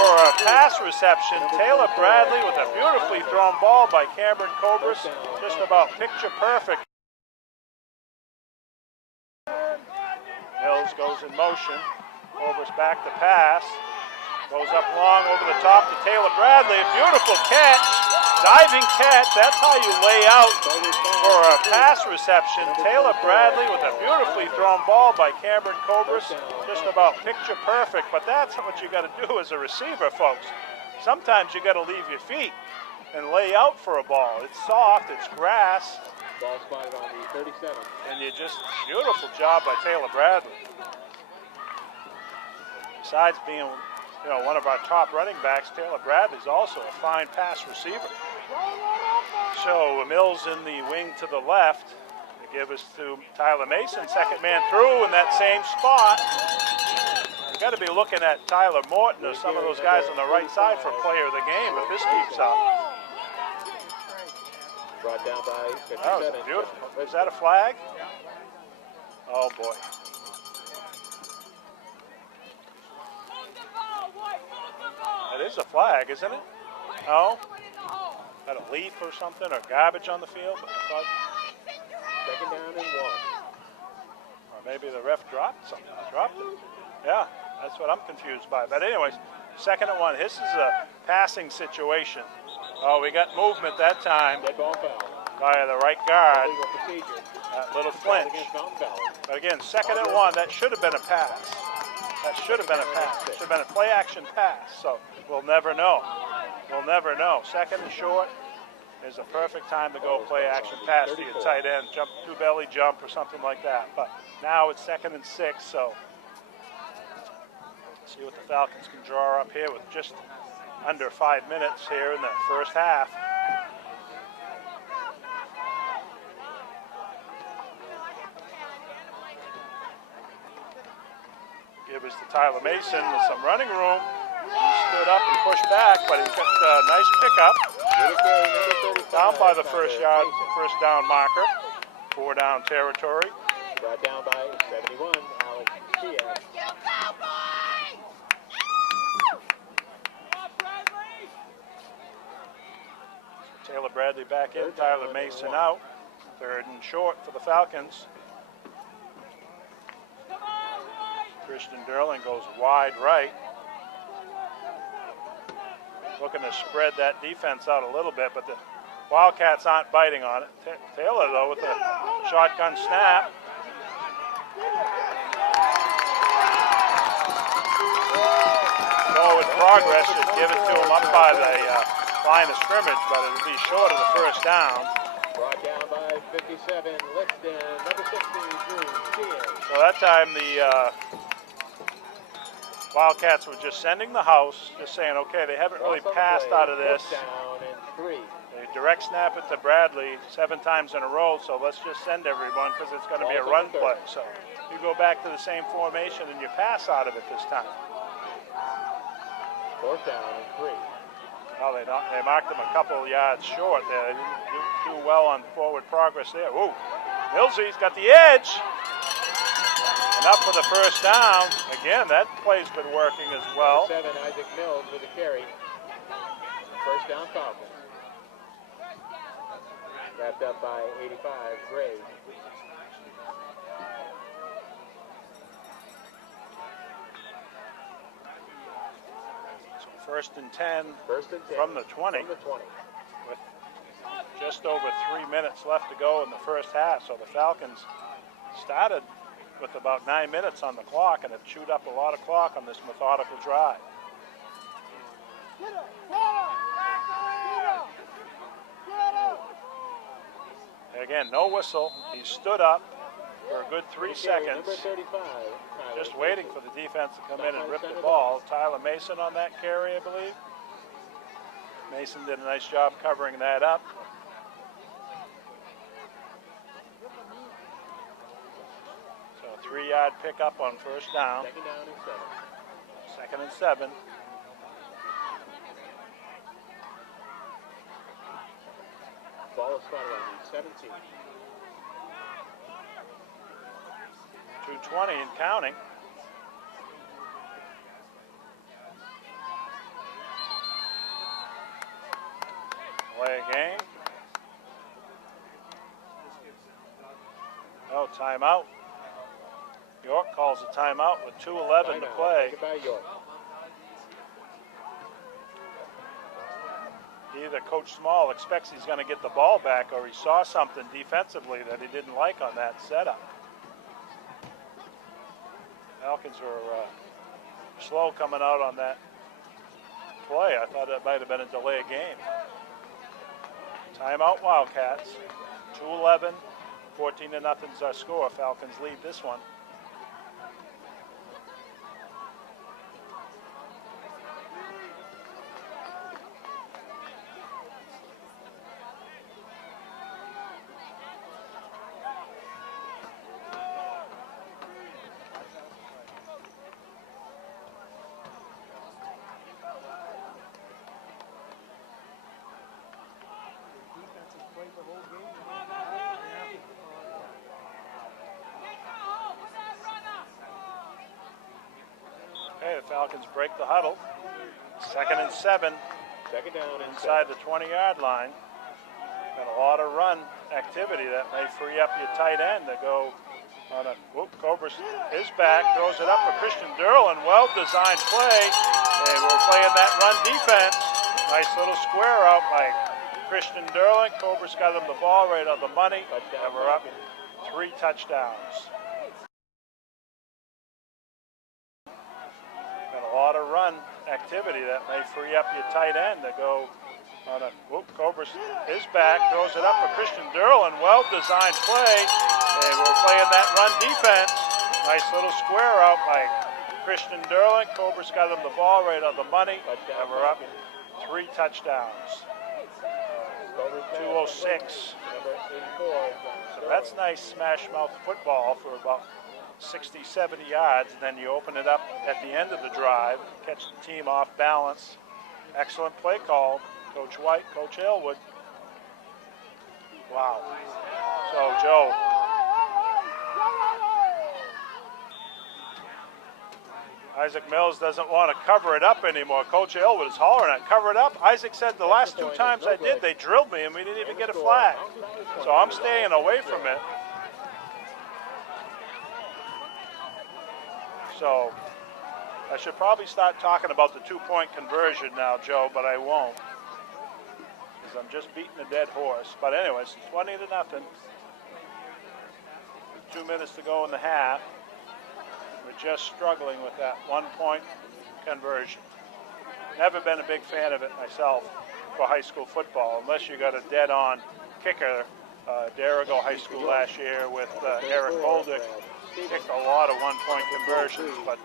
for a pass reception. Taylor Bradley with a beautifully thrown ball by Cam Kaubris. Just about picture perfect. Mills goes in motion. Kaubris back to pass. Goes up long over the top to Taylor Bradley. A beautiful catch. Diving catch. That's how you lay out for a pass reception. Taylor Bradley with a beautifully thrown ball by Cam Kaubris. Just about picture perfect. But that's what you got to do as a receiver, folks. Sometimes you got to leave your feet and lay out for a ball. It's soft. It's grass. Ball spotted on the 37. And you just, beautiful job by Taylor Bradley. Besides being, one of our top running backs, Taylor Bradley's also a fine pass receiver. So Mills in the wing to the left. They give us to Tyler Mason, second man through in that same spot. You got to be looking at Tyler Morton or some of those guys on the right side for player of the game if this keeps up. Brought down by 57. That was beautiful. Is that a flag? Oh boy. That is a flag, isn't it? No? Got a leaf or something or garbage on the field? Second down and 1. Or maybe the ref dropped something. Dropped it. Yeah, that's what I'm confused by. But anyways, second and 1. This is a passing situation. Oh, we got movement that time Dead ball foul. by the right guard. Legal procedure. That little flinch. But again, second and 1. That should have been a pass. That should have been a pass. It should have been a play action pass. So we'll never know. We'll never know. Second and short is a perfect time to go play action pass to your tight end. Jump, two belly jump or something like that. But now it's second and 6. So see what the Falcons can draw up here with just under 5 minutes here in the first half. Give us to Tyler Mason with some running room. He stood up and pushed back, but he got a nice pickup. Down by the first down marker. 4 down territory. Brought down by 71, Alex Diaz. Taylor Bradley back in, Tyler Mason out. Third and short for the Falcons. Christian Durland goes wide right. Looking to spread that defense out a little bit, but the Wildcats aren't biting on it. Taylor, though, with a shotgun snap. Forward progress, should give it to him up by the line of scrimmage, but it'll be short of the first down. Brought down by 57, Lixton, number 16, Drew Sheehan. So that time the Wildcats were just sending the house, just saying, okay, they haven't really passed out of this. Down and 3. They direct snap it to Bradley 7 times in a row, so let's just send everyone because it's going to be a run play. So you go back to the same formation and you pass out of it this time. 4th down and 3. Oh, they marked them a couple yards short there. They didn't do well on forward progress there. Ooh, Millsy's got the edge. And up for the first down. Again, that play's been working as well. 7, Isaac Mills with a carry. First down Falcons. Wrapped up by 85, Gray. So first and 10 from the 20. From the 20. With just over 3 minutes left to go in the first half. So the Falcons started with about 9 minutes on the clock and have chewed up a lot of clock on this methodical drive. Again, no whistle. He stood up for a good 3 seconds, Number 35, just waiting for the defense to come in and rip the ball. Tyler Mason on that carry, I believe. Mason did a nice job covering that up. So a 3-yard pickup on first down. Second down and 7. 2nd and 7. Ball is spotted on the 17. 2:20 and counting. Play a game. Oh, timeout. York calls a timeout with 2:11 to play. Taken by York. Either Coach Small expects he's going to get the ball back, or he saw something defensively that he didn't like on that setup. Falcons were slow coming out on that play. I thought it might have been a delay of game. Timeout Wildcats. 2:11, 14-0 is our score. Falcons lead this one. Okay, the Falcons break the huddle. 2nd and 7. Second down inside the 20-yard line. Got a lot of run activity that may free up your tight end to go on a. Kaubris is back, throws it up for Christian Durland. Well-designed play, and we're playing that run defense. Nice little square out by Christian Durland. Kaubris got him the ball right on the money, and we're up 3 touchdowns. A lot of run activity that may free up your tight end to go on a. Kaubris is back, throws it up for Christian Durland. Well-designed play, and we're playing that run defense. Nice little square out by Christian Durland. Kaubris got him the ball right on the money, and we're up 3 touchdowns. 2:06. So that's nice smash mouth football for about 60, 70 yards, and then you open it up at the end of the drive, catch the team off balance. Excellent play call, Coach White, Coach Aylwood. Wow. So, Joe, Isaac Mills doesn't want to cover it up anymore. Coach Aylwood is hollering at cover it up. Isaac said the last 2 times I did, they drilled me, and we didn't even get a flag. So I'm staying away from it. So I should probably start talking about the 2-point conversion now, Joe, but I won't, because I'm just beating a dead horse. But anyways, 20-0. 2 minutes to go in the half. We're just struggling with that 1-point conversion. Never been a big fan of it myself for high school football, unless you got a dead-on kicker. Darrigo High School last year with Eric Boldick kicked a lot of 1-point conversions, but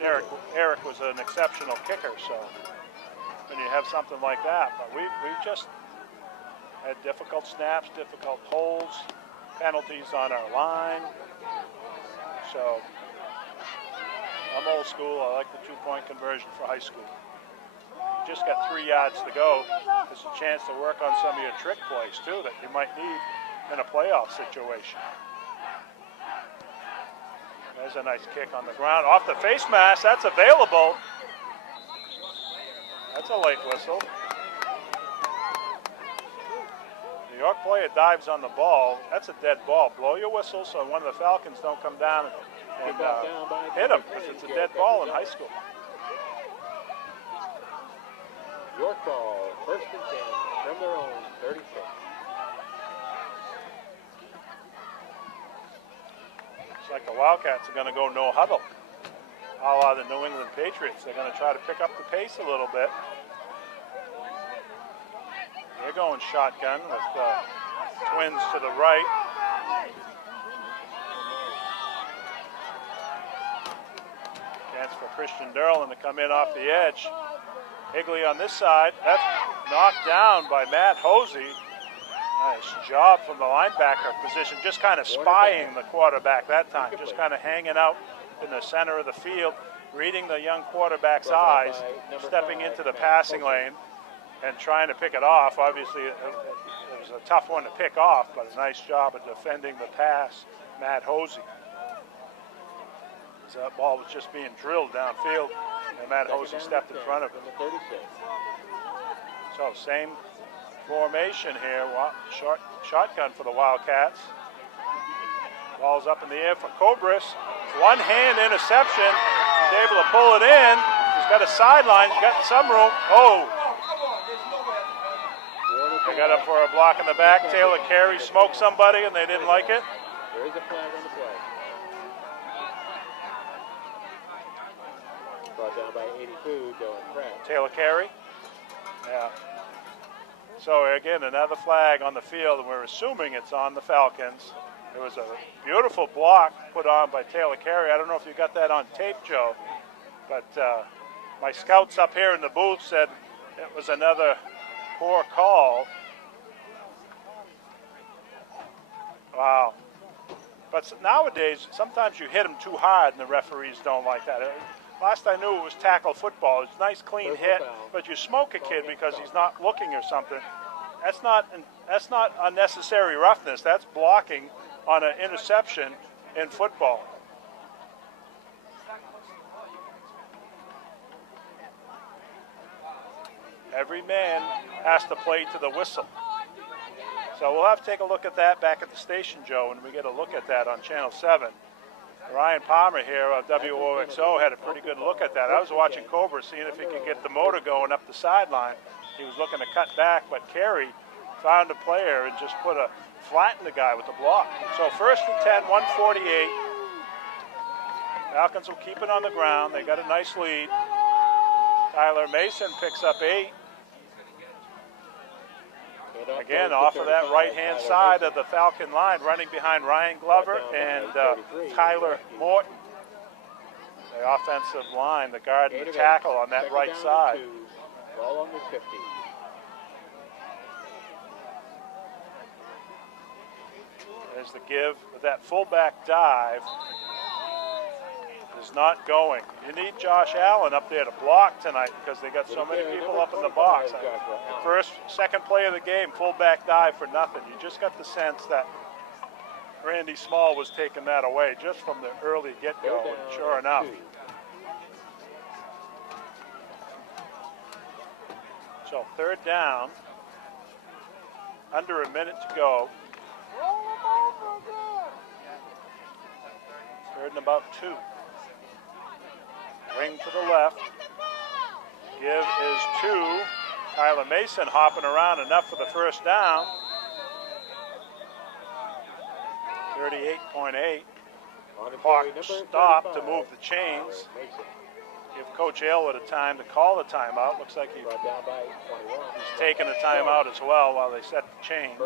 Eric was an exceptional kicker, so when you have something like that. But we just had difficult snaps, difficult holds, penalties on our line. So I'm old school. I like the 2-point conversion for high school. Just got 3 yards to go. There's a chance to work on some of your trick plays too that you might need in a playoff situation. There's a nice kick on the ground. Off the face mask, that's available. That's a late whistle. New York player dives on the ball. That's a dead ball. Blow your whistle so one of the Falcons don't come down and hit him, because it's a dead ball in high school. York ball, 1st and 10 from their own 36. Looks like the Wildcats are going to go no huddle, a la the New England Patriots. They're going to try to pick up the pace a little bit. They're going shotgun with twins to the right. Chance for Christian Durland to come in off the edge. Higley on this side. That's knocked down by Matt Hosey. Nice job from the linebacker position, just kind of spying the quarterback that time, just kind of hanging out in the center of the field, reading the young quarterback's eyes, stepping into the passing lane and trying to pick it off. Obviously, it was a tough one to pick off, but a nice job of defending the pass, Matt Hosey. That ball was just being drilled downfield, and Matt Hosey stepped in front of him. So same formation here. Shotgun for the Wildcats. Ball's up in the air for Kaubris. One-hand interception. He's able to pull it in. He's got a sideline. He's got some room. Oh! They got him for a block in the back. Taylor Carey smoked somebody, and they didn't like it. There is a flag on the play. Brought down by 82, going Pratt. Taylor Carey. Yeah. So again, another flag on the field, and we're assuming it's on the Falcons. There was a beautiful block put on by Taylor Carey. I don't know if you got that on tape, Joe, but my scouts up here in the booth said it was another poor call. Wow. But nowadays, sometimes you hit them too hard, and the referees don't like that. Last I knew, it was tackle football. It's a nice, clean hit, but you smoke a kid because he's not looking or something. That's not unnecessary roughness. That's blocking on an interception in football. Every man has to play to the whistle. So we'll have to take a look at that back at the station, Joe, when we get a look at that on Channel 7. Ryan Palmer here of WOXO had a pretty good look at that. I was watching Kaubris, seeing if he could get the motor going up the sideline. He was looking to cut back, but Carey found a player and just flattened the guy with the block. So 1st and 10, 148. Falcons will keep it on the ground. They got a nice lead. Tyler Mason picks up 8. Again, off of that right-hand side of the Falcon line, running behind Ryan Glover and Tyler Morton. The offensive line, the guard and the tackle on that right side. Ball on the 50. There's the give. That fullback dive is not going. You need Josh Allen up there to block tonight because they got so many people up in the box. First, second play of the game, fullback dive for nothing. You just got the sense that Randy Small was taking that away just from the early get-go, and sure enough. So 3rd down, under a minute to go. 3rd and about 2. Wing to the left. Give is 2. Tyler Mason hopping around enough for the 1st down. 38.8. Clock stopped to move the chains. Give Coach Aylward a time to call the timeout. Looks like he's taking a timeout as well while they set the chains.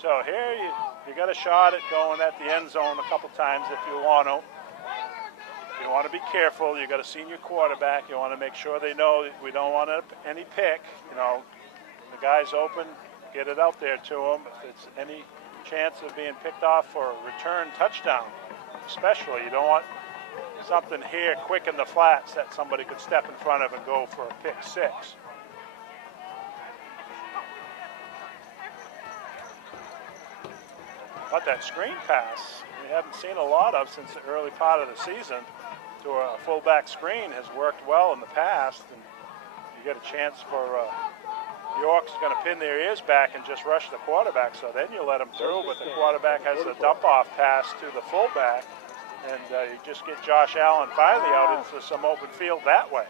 So here you got a shot at going at the end zone a couple times if you want to. You want to be careful. You got a senior quarterback. You want to make sure they know that we don't want any pick. You know, the guy's open, get it out there to him. If it's any chance of being picked off for a return touchdown, especially, you don't want something here quick in the flats that somebody could step in front of and go for a pick 6. But that screen pass we haven't seen a lot of since the early part of the season to a fullback screen has worked well in the past, and you get a chance for York's going to pin their ears back and just rush the quarterback, so then you let them through, but the quarterback has a dump-off pass to the fullback, and you just get Josh Allen finally out into some open field that way.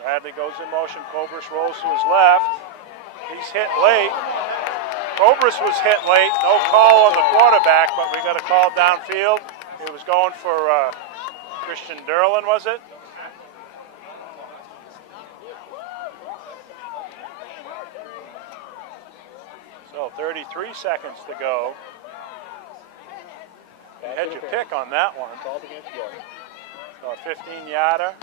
Bradley goes in motion. Kaubris rolls to his left. He's hit late. Kaubris was hit late. No call on the quarterback, but we got a call downfield. He was going for Christian Durland, was it? So 33 seconds to go. You had your pick on that one. So a 15-yarder.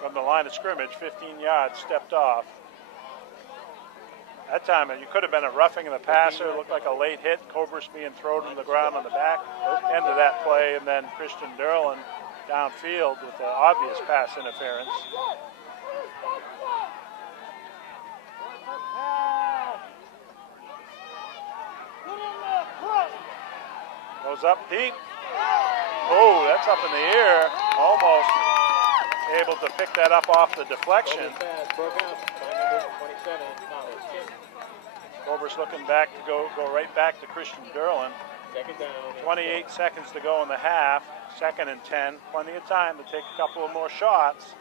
From the line of scrimmage, 15 yards, stepped off. That time, you could have been a roughing in the passer. It looked like a late hit. Kaubris being thrown to the ground on the back end of that play, and then Christian Durland downfield with the obvious pass interference. Goes up deep. Oh, that's up in the air. Almost able to pick that up off the deflection. Pass broke out by number 27, Thomas Kim. Kaubris looking back to go right back to Christian Durland. Second down. 28 seconds to go in the half. 2nd and 10. Plenty of time to take a couple of more shots.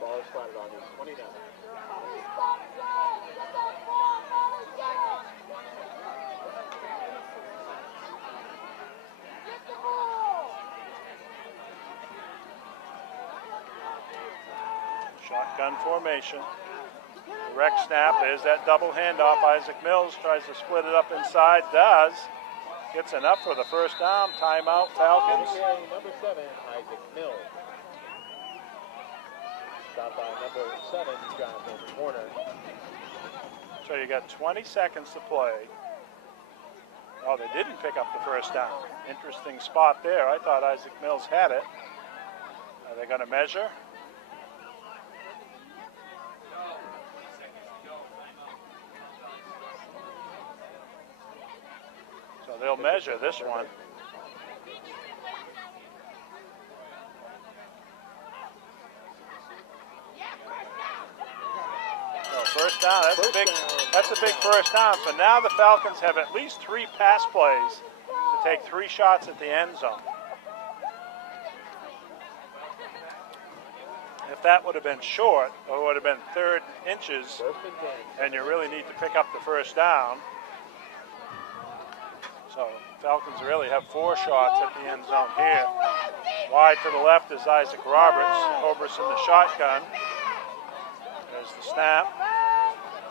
Ball is spotted on his 29. Shotgun formation. Direct snap. There's that double handoff. Isaac Mills tries to split it up inside. Does. Gets enough for the first down. Timeout, Falcons. Number 7, Isaac Mills. Stopped by number 7, Jonathan Warner. So you got 20 seconds to play. Oh, they didn't pick up the first down. Interesting spot there. I thought Isaac Mills had it. Are they going to measure? So they'll measure this one. First down, that's a big first down. So now the Falcons have at least 3 pass plays to take 3 shots at the end zone. If that would have been short, or would have been 3rd inches, and you really need to pick up the first down. So Falcons really have 4 shots at the end zone here. Wide to the left is Isaac Roberts. Kaubris in the shotgun. There's the snap.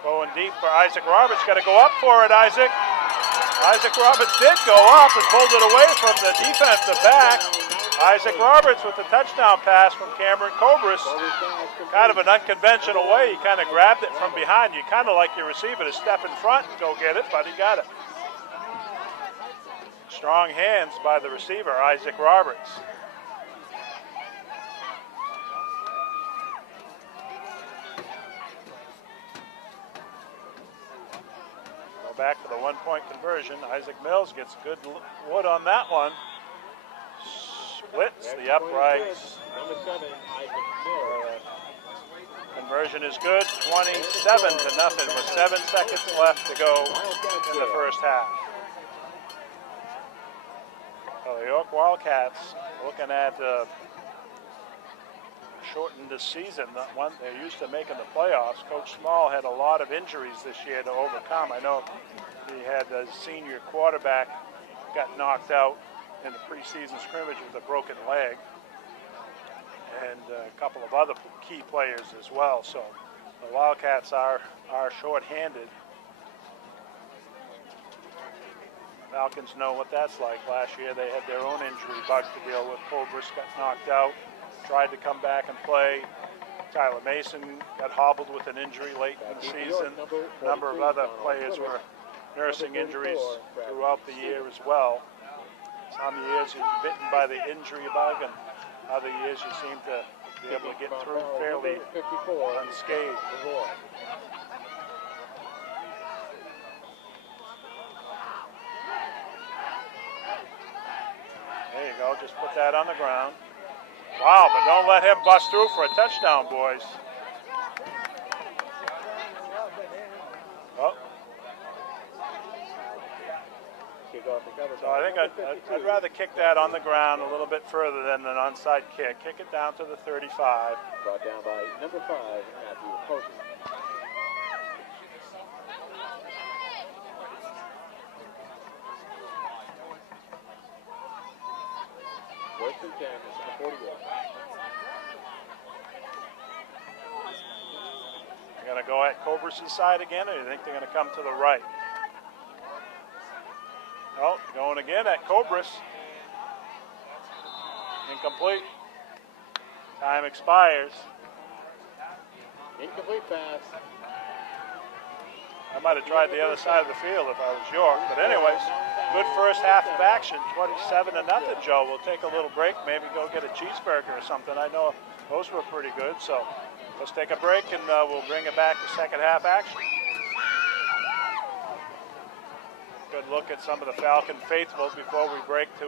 Going deep for Isaac Roberts. Got to go up for it, Isaac. Isaac Roberts did go up and pulled it away from the defensive back. Isaac Roberts with the touchdown pass from Cam Kaubris. Kind of an unconventional way. He kind of grabbed it from behind. You kind of like your receiver to step in front and go get it, but he got it. Strong hands by the receiver, Isaac Roberts. Back for the 1-point conversion. Isaac Mills gets good wood on that one. Splits the uprights. Number 7, Isaac Mills. Conversion is good. 27-0 with 7 seconds left to go in the first half. So the York Wildcats looking at shortened the season. They're used to making the playoffs. Coach Small had a lot of injuries this year to overcome. I know he had a senior quarterback got knocked out in the preseason scrimmage with a broken leg, and a couple of other key players as well. So the Wildcats are short-handed. Falcons know what that's like. Last year they had their own injury bug to deal with. Kaubris got knocked out. Tried to come back and play. Tyler Mason got hobbled with an injury late in the season. A number of other players were nursing injuries throughout the year as well. Some years you're bitten by the injury bug, and other years you seem to be able to get through fairly unscathed. There you go, just put that on the ground. Wow, but don't let him bust through for a touchdown, boys. Oh. So I think I'd rather kick that on the ground a little bit further than an onside kick. Kick it down to the 35. Brought down by number 5, Matthew Posey. Western Maine is the 41. They're going to go at Kaubris' side again, or do you think they're going to come to the right? Oh, going again at Kaubris. Incomplete. Time expires. Incomplete pass. I might have tried the other side of the field if I was York. But anyways, good first half of action, 27-0, Joe. We'll take a little break, maybe go get a cheeseburger or something. I know those were pretty good. So let's take a break, and we'll bring it back to second half action. Good look at some of the Falcon faithful before we break to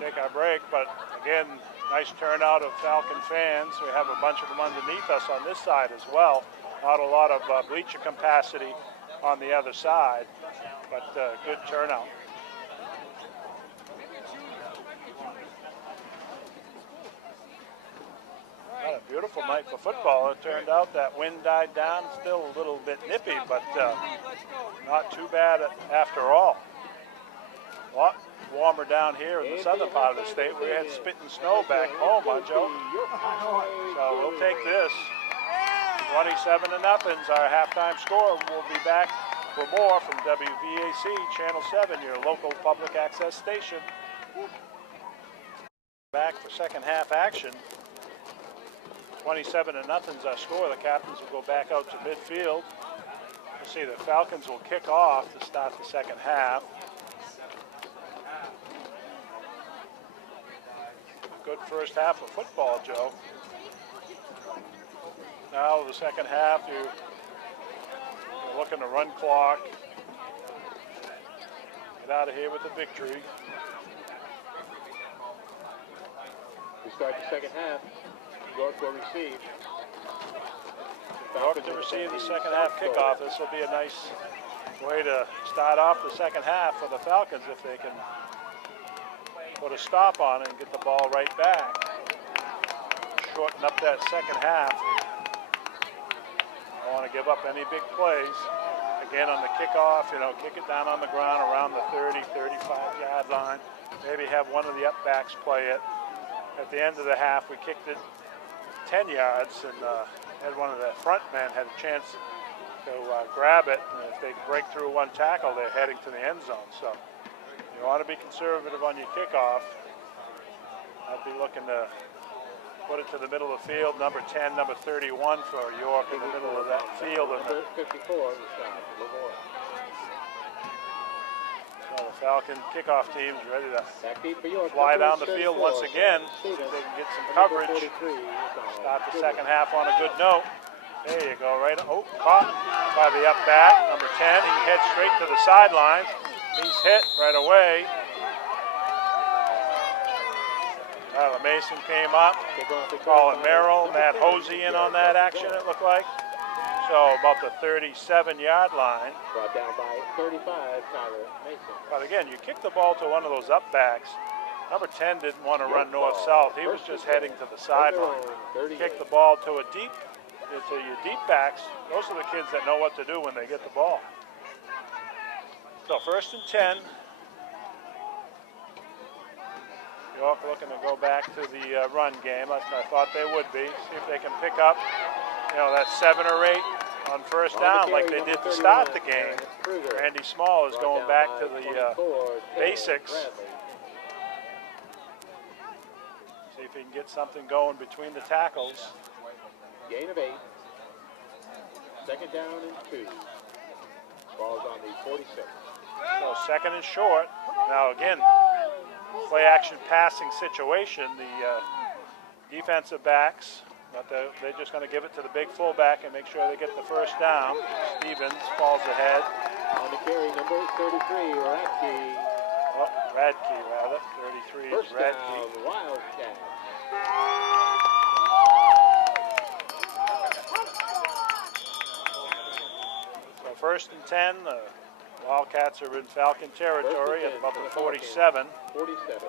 take our break, but again, nice turnout of Falcon fans. We have a bunch of them underneath us on this side as well. Not a lot of bleacher capacity on the other side, but good turnout. What a beautiful night for football. It turned out that wind died down, still a little bit nippy, but not too bad after all. A lot warmer down here in the southern part of the state. We had spitting snow back home, huh, Joe? So we'll take this. 27-0 is our halftime score. We'll be back for more from WVAC Channel 7, your local public access station. Back for second half action. 27-0 is our score. The captains will go back out to midfield. We'll see the Falcons will kick off to start the second half. Good first half of football, Joe. Now the second half, you're looking to run clock. Get out of here with the victory. We start the second half. York will receive. York to receive the second half kickoff. This will be a nice way to start off the second half for the Falcons if they can put a stop on it and get the ball right back. Shorten up that second half. Don't want to give up any big plays. Again, on the kickoff, kick it down on the ground around the 30, 35-yard line. Maybe have one of the up-backs play it. At the end of the half, we kicked it 10 yards and had one of the front men had a chance to grab it. And if they break through one tackle, they're heading to the end zone. So you want to be conservative on your kickoff. I'd be looking to put it to the middle of the field. Number 10, number 31 for York in the middle of that field. And Number 54 is so the Falcon kickoff team's ready to for York. fly down the field once again. See if they can get some coverage. Start the second half on a good note. There you go, right. Oh, caught by the up back. Number 10, he heads straight to the sidelines. He's hit right away. Tyler Mason came up. Colin Merrill, Matt Hosey in on that action, it looked like. So about the 37-yard line. Brought down by 35, Tyler Mason. But again, you kick the ball to one of those up backs. Number 10 didn't want to run north-south. He was just heading to the sideline. Kick the ball to your deep backs. Those are the kids that know what to do when they get the ball. So 1st and 10. York looking to go back to the run game. I thought they would be. See if they can pick up, that 7 or 8 on first down like they did to start the game. Randy Small is going back to the basics. See if he can get something going between the tackles. Gain of 8. Second down and 2. Ball's on the 46. So second and short. Now again, play action passing situation. The defensive backs, but they're just going to give it to the big fullback and make sure they get the first down. Stevens falls ahead. On the carry, number 33, Radke. Oh, Radke rather. 33 First is Radke. down, Wildcats. So 1st and 10. Wildcats are in Falcon territory at about the 47. 47.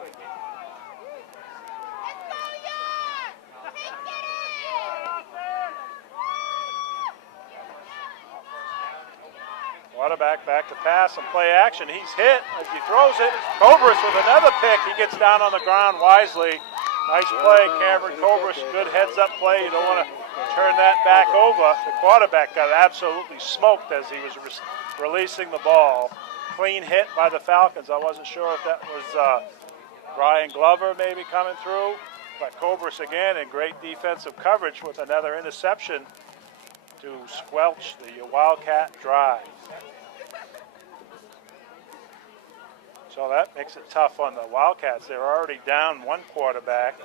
Quarterback back to pass and play action. He's hit as he throws it. Kaubris with another pick. He gets down on the ground wisely. Nice play, Cam Kaubris. Good heads-up play. You don't want to turn that back over. The quarterback got absolutely smoked as he was releasing the ball. Clean hit by the Falcons. I wasn't sure if that was Brian Glover maybe coming through. But Kaubris again in great defensive coverage with another interception to squelch the Wildcat drive. So that makes it tough on the Wildcats. They're already down one quarterback.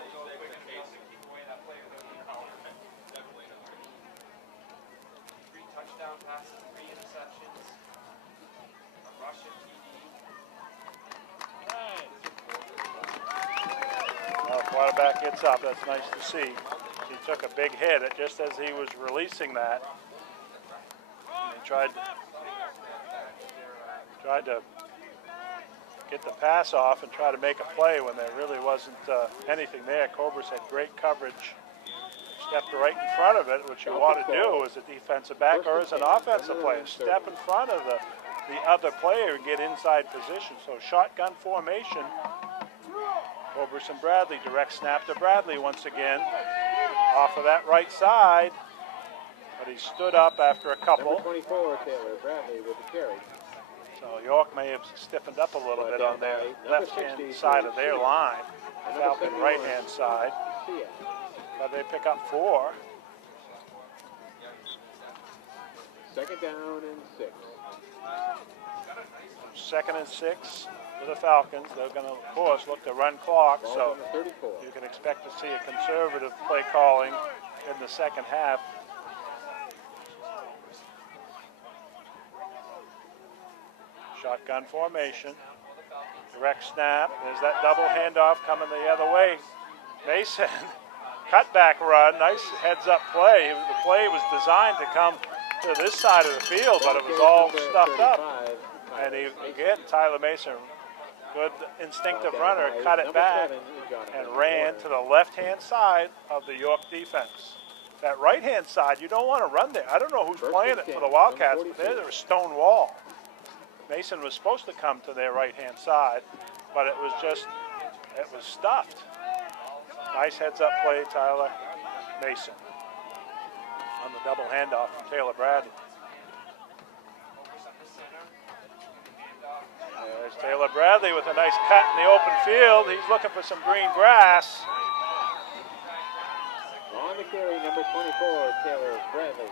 Quarterback gets up. That's nice to see. He took a big hit just as he was releasing that. And he tried to get the pass off and try to make a play when there really wasn't anything there. Kaubris had great coverage. Stepped right in front of it, which you want to do as a defensive back or as an offensive player. Step in front of the other player and get inside position. So shotgun formation. Kaubris and Bradley, direct snap to Bradley once again. Off of that right side. But he stood up after a couple. Number 24, Taylor Bradley with the carry. So York may have stiffened up a little bit on their left-hand side of their line. Falcon right-hand side. But they pick up 4. Second down and 6. Second and 6 for the Falcons. They're going to, of course, look to run clock. So you can expect to see a conservative play calling in the second half. Shotgun formation. Direct snap. There's that double handoff coming the other way. Mason. Cutback run, nice heads-up play. The play was designed to come to this side of the field, but it was all stuffed up. And again, Tyler Mason, good instinctive runner, cut it back and ran to the left-hand side of the York defense. That right-hand side, you don't want to run there. I don't know who's playing it for the Wildcats, but there's a stone wall. Mason was supposed to come to their right-hand side, but it was stuffed. Nice heads-up play, Tyler Mason, on the double handoff from Taylor Bradley. There's Taylor Bradley with a nice cut in the open field. He's looking for some green grass. On the carry, number 24, Taylor Bradley.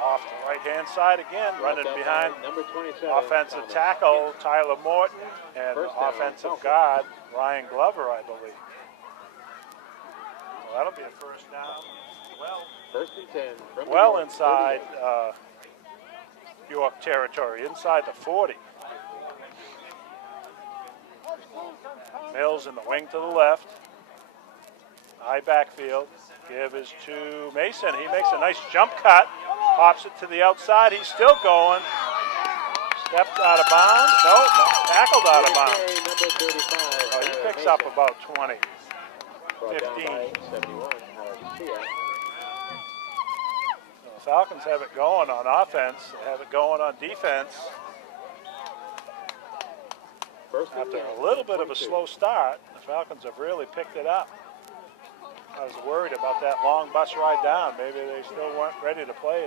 Off the right-hand side again, running behind number 27, offensive tackle Tyler Morton and offensive guard Ryan Glover, I believe. Well, that'll be a first down. First and 10 from well inside York territory, inside the 40. Mills in the wing to the left. High backfield. Give is to Mason. He makes a nice jump cut. Pops it to the outside. He's still going. Stepped out of bounds. No, tackled out of bounds. Oh, he picks up about 20. 15. The Falcons have it going on offense. They have it going on defense. After a little bit of a slow start, the Falcons have really picked it up. I was worried about that long bus ride down. Maybe they still weren't ready to play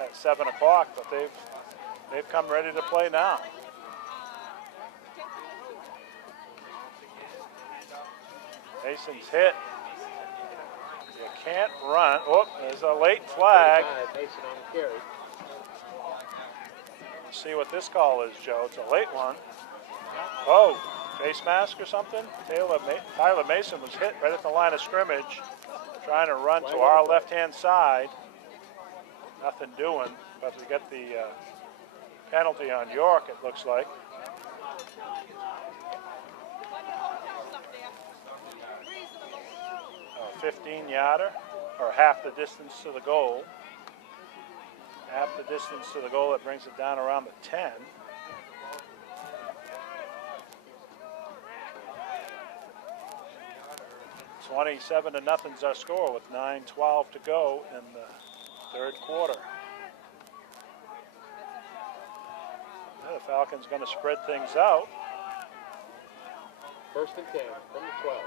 at 7 o'clock, but they've come ready to play now. Mason's hit. You can't run. Oh, there's a late flag. Mason on the carry. Let's see what this call is, Joe. It's a late one. Oh, face mask or something? Tyler Mason was hit right at the line of scrimmage, trying to run to our left-hand side. Nothing doing, but we get the penalty on York, it looks like. 15-yarder, or half the distance to the goal. Half the distance to the goal, that brings it down around the 10. $27-0's our score with 9:12 to go in the third quarter. The Falcons going to spread things out. First and 10 from the 12.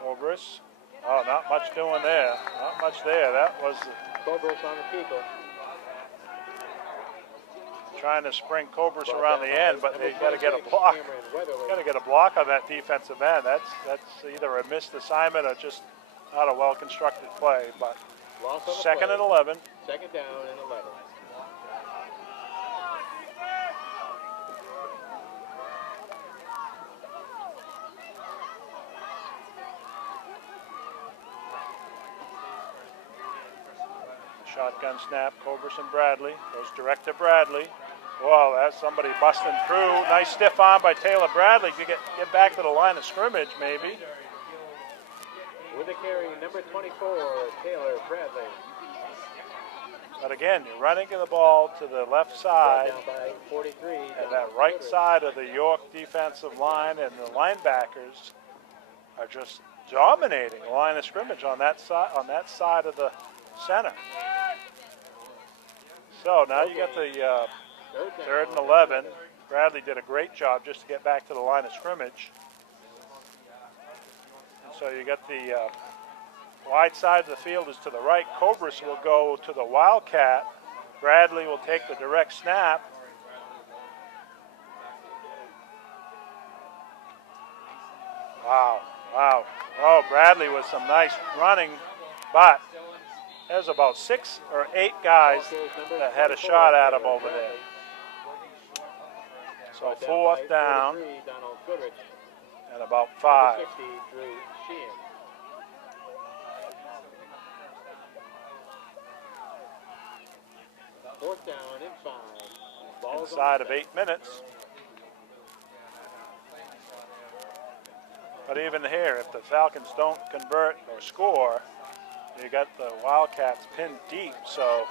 Kaubris. Oh, not much doing there. Not much there. That was Kaubris on the keeper. Trying to spring Kaubris around the end, but they've got to get a block. Got to get a block on that defensive end. That's either a missed assignment or just not a well-constructed play. But second and 11. Second down and 11. Shotgun snap, Kaubris and Bradley. Goes direct to Bradley. Whoa, that's somebody busting through. Nice stiff arm by Taylor Bradley. You get back to the line of scrimmage, maybe. With the carry, number 24, Taylor Bradley. But again, you're running the ball to the left side. Down by 43. And that right side of the York defensive line and the linebackers are just dominating the line of scrimmage on that side of the center. So now you got the third and 11. Bradley did a great job just to get back to the line of scrimmage. And so you got the wide side of the field is to the right. Kaubris will go to the Wildcat. Bradley will take the direct snap. Wow. Oh, Bradley with some nice running, but there's about 6 or 8 guys that had a shot at him over there. So 4th down and about 5. Fourth down and 5. Inside of 8 minutes. But even here, if the Falcons don't convert or score, you got the Wildcats pinned deep. So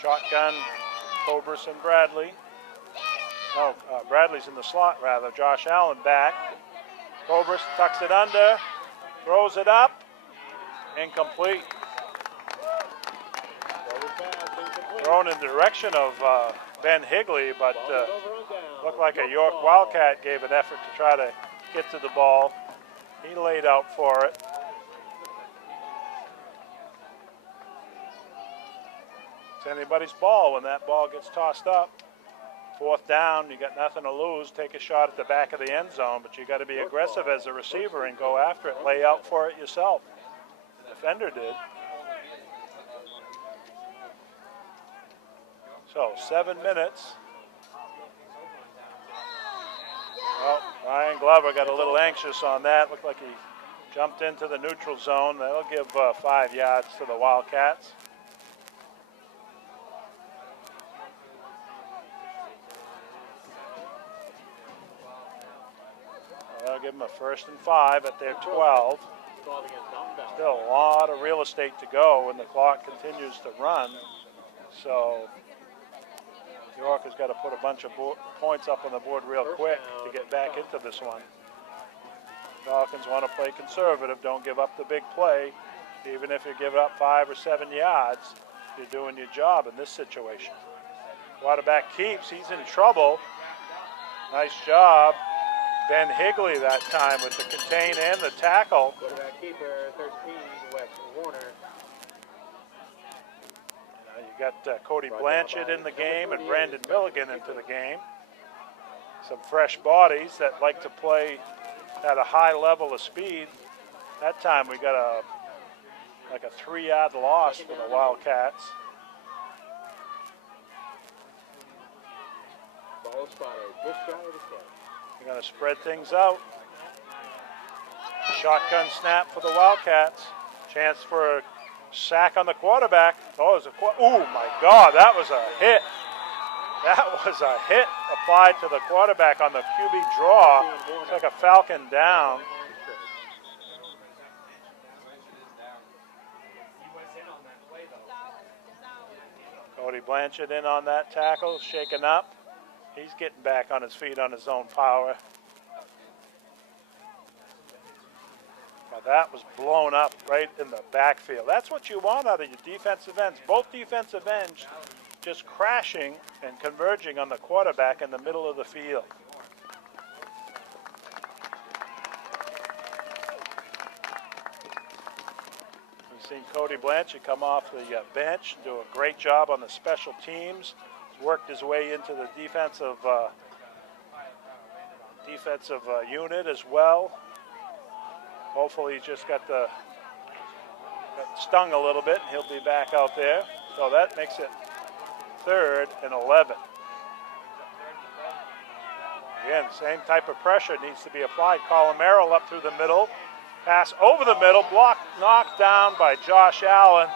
shotgun, Kaubris and Bradley. No, Bradley's in the slot rather. Josh Allen back. Kaubris tucks it under, throws it up, incomplete. Thrown in the direction of Ben Higley, but looked like a York Wildcat gave an effort to try to get to the ball. He laid out for it. It's anybody's ball when that ball gets tossed up. 4th down, you got nothing to lose. Take a shot at the back of the end zone, but you got to be aggressive as a receiver and go after it. Lay out for it yourself. The defender did. So 7 minutes. Well, Ryan Glover got a little anxious on that. Looked like he jumped into the neutral zone. That'll give 5 yards to the Wildcats. That'll give them a 1st and 5 at their 12. Still a lot of real estate to go when the clock continues to run. So York has got to put a bunch of points up on the board real quick to get back into this one. Falcons want to play conservative. Don't give up the big play. Even if you give up 5 or 7 yards, you're doing your job in this situation. Quarterback keeps. He's in trouble. Nice job. Ben Higley that time with the contain and the tackle. Quarterback keeper, 13, Wes Warner. You got Cody Blanchard in the game and Brandon Milligan into the game. Some fresh bodies that like to play at a high level of speed. That time we got a 3-yard loss for the Wildcats. Ball spotted, just shy of the catch. We're going to spread things out. Shotgun snap for the Wildcats. Chance for a sack on the quarterback. Oh, my God, that was a hit. That was a hit applied to the quarterback on the QB draw. It's like a Falcon down. Cody Blanchard in on that tackle, shaken up. He's getting back on his feet on his own power. But that was blown up right in the backfield. That's what you want out of your defensive ends. Both defensive ends just crashing and converging on the quarterback in the middle of the field. We've seen Cody Blanchard come off the bench, do a great job on the special teams. He's worked his way into the defensive unit as well. Hopefully he's just got stung a little bit and he'll be back out there. So that makes it 3rd and 11. Again, same type of pressure needs to be applied. Colin Merrill up through the middle. Pass over the middle, knocked down by Josh Allen.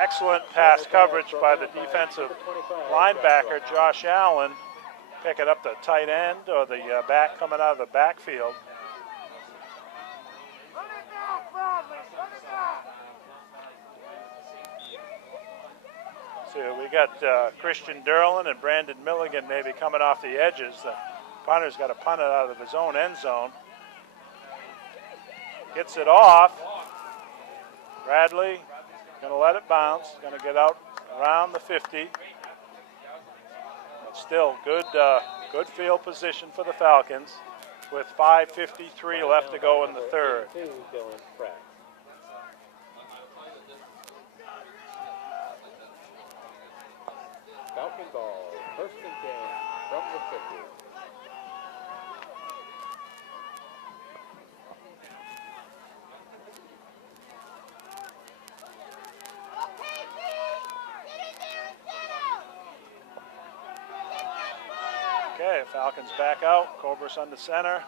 Excellent pass coverage by the defensive linebacker, Josh Allen, picking up the tight end or the back coming out of the backfield. So we got Christian Durland and Brandon Milligan maybe coming off the edges. The punter's got to punt it out of his own end zone. Gets it off. Bradley going to let it bounce. Going to get out around the 50. But still good field position for the Falcons with 5:53 left to go in the third. Falcon ball, first and 10 from the 50. Okay, Falcons back out. Kaubris under center.